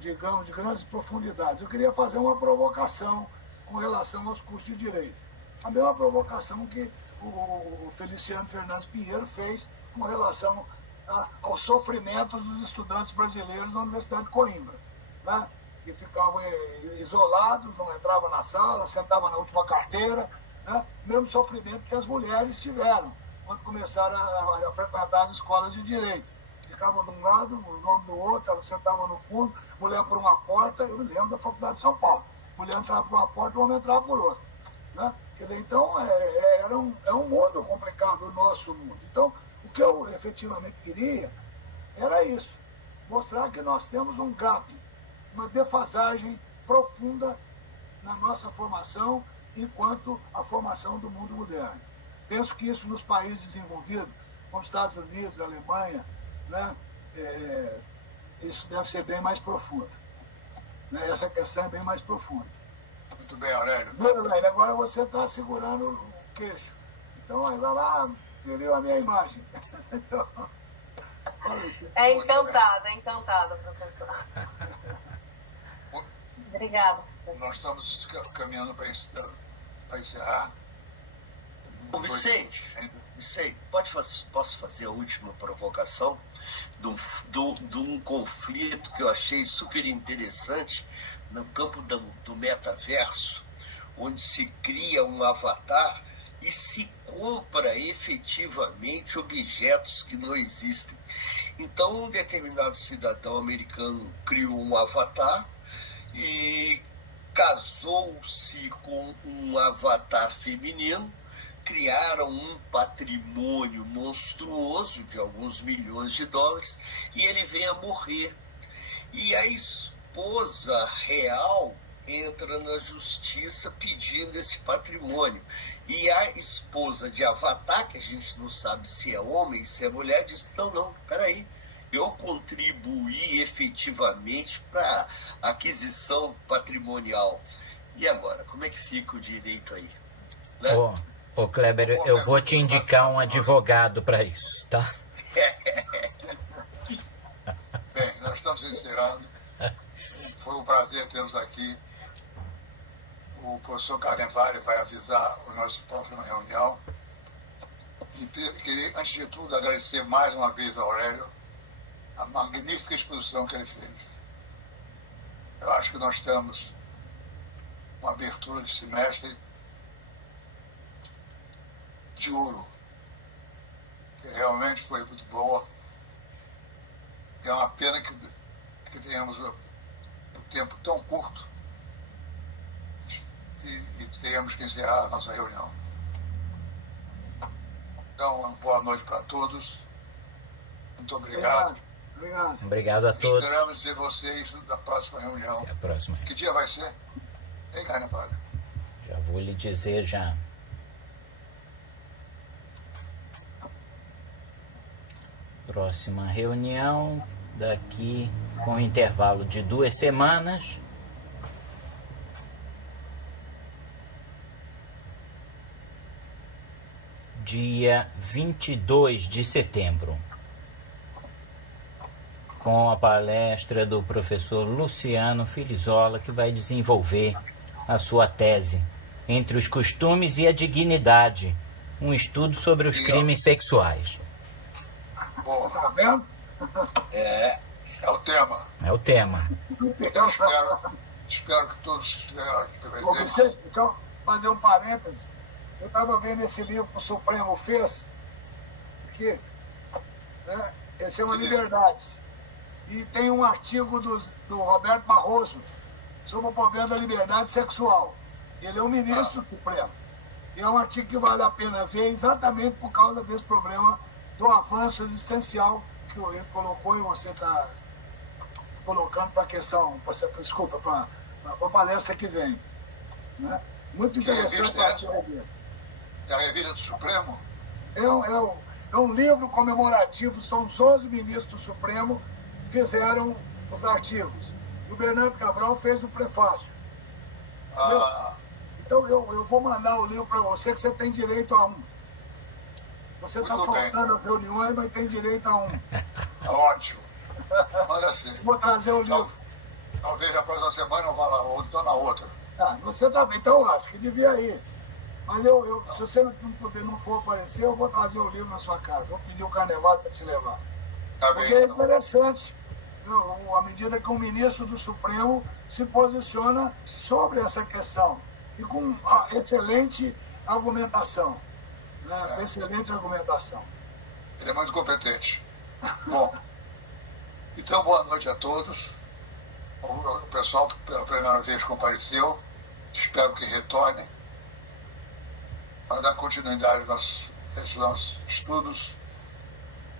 digamos, de grandes profundidades. Eu queria fazer uma provocação com relação aos cursos de Direito. A mesma provocação que o Feliciano Fernandes Pinheiro fez com relação aos sofrimentos dos estudantes brasileiros na Universidade de Coimbra, né? Que ficavam isolados, não entravam na sala, sentavam na última carteira, né? Mesmo sofrimento que as mulheres tiveram quando começaram a frequentar as escolas de direito, que ficavam de um lado, o nome do outro, ela sentava no fundo, mulher por uma porta, eu me lembro da Faculdade de São Paulo. Mulher entrava por uma porta, o homem entrava por outra. Né? Quer dizer, então, é um mundo complicado, o nosso mundo. Então, o que eu efetivamente queria era isso, mostrar que nós temos um gap, uma defasagem profunda na nossa formação enquanto a formação do mundo moderno. Penso que isso nos países desenvolvidos, como Estados Unidos, Alemanha, né, isso deve ser bem mais profundo. Né? Essa questão é bem mais profunda. Muito bem, Aurélio. Agora você está segurando o queixo. Então, agora lá, viu a minha imagem. Então, é encantada, professor. Obrigada. Nós estamos caminhando para encerrar. Ô, Vicente, posso fazer a última provocação de um conflito que eu achei super interessante no campo do metaverso, onde se cria um avatar e se compra efetivamente objetos que não existem. Então, um determinado cidadão americano criou um avatar e casou-se com um avatar feminino, criaram um patrimônio monstruoso de alguns milhões de dólares e ele vem a morrer. E a esposa real entra na justiça pedindo esse patrimônio. E a esposa de Avatar, que a gente não sabe se é homem, se é mulher, diz, não, peraí, eu contribuí efetivamente para a aquisição patrimonial. E agora, como é que fica o direito aí? Né? Ô Kleber, eu vou te indicar um advogado para isso, tá? Bem, nós estamos encerrando. Foi um prazer termos aqui. O professor Carnevale vai avisar a nossa próxima reunião. E queria, antes de tudo, agradecer mais uma vez ao Aurélio a magnífica exposição que ele fez. Eu acho que nós temos uma abertura de semestre de ouro, que realmente foi muito boa. É uma pena que tenhamos um tempo tão curto e tenhamos que encerrar a nossa reunião. Então, uma boa noite para todos. Muito obrigado. Obrigado a todos. Esperamos ver vocês na próxima reunião. Até a próxima. Que dia vai ser? Hein, Carnevale? Já vou lhe dizer já. Próxima reunião daqui com intervalo de 2 semanas. Dia 22 de setembro. Com a palestra do professor Luciano Filizola, que vai desenvolver a sua tese Entre os Costumes e a Dignidade, um estudo sobre os crimes sexuais. Boa. Tá vendo? É o tema. É o tema. Então, espero que todos estiveram aqui presentes. Então, fazer um parêntese. Eu estava vendo esse livro que o Supremo fez, aqui, né? Esse é uma liberdade. E tem um artigo do Roberto Barroso sobre o problema da liberdade sexual. Ele é um ministro do Supremo. E é um artigo que vale a pena ver exatamente por causa desse problema do avanço existencial que ele colocou e você está colocando para a questão, para a palestra que vem. Né? Muito interessante a artigo dele. É a revista do Supremo? É um livro comemorativo, são os 11 ministros do Supremo que fizeram os artigos. E o Bernardo Cabral fez o prefácio. Então eu vou mandar o livro para você, que você tem direito a um. Você está faltando as reuniões, mas tem direito a um. Ótimo. Manda assim. Vou trazer o livro. Talvez na próxima semana eu vá lá, ou então na outra. Você também, então eu acho que devia ir. Mas se você não for aparecer, eu vou trazer o livro na sua casa. Vou pedir o Carnevale para te levar. Tá Porque bem, é interessante, à medida que um ministro do Supremo se posiciona sobre essa questão. E com excelente argumentação. Né? Excelente argumentação. Ele é muito competente. Bom, Então, boa noite a todos. O pessoal que pela primeira vez compareceu, espero que retornem para dar continuidade aos nossos estudos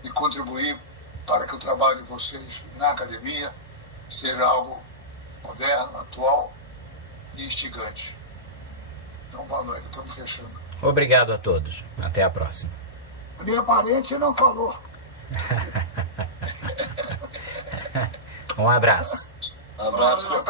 e contribuir para que o trabalho de vocês na academia seja algo moderno, atual e instigante. Então, boa noite, estamos fechando. Obrigado a todos. Até a próxima. A minha parente não falou. Um abraço. Abraço.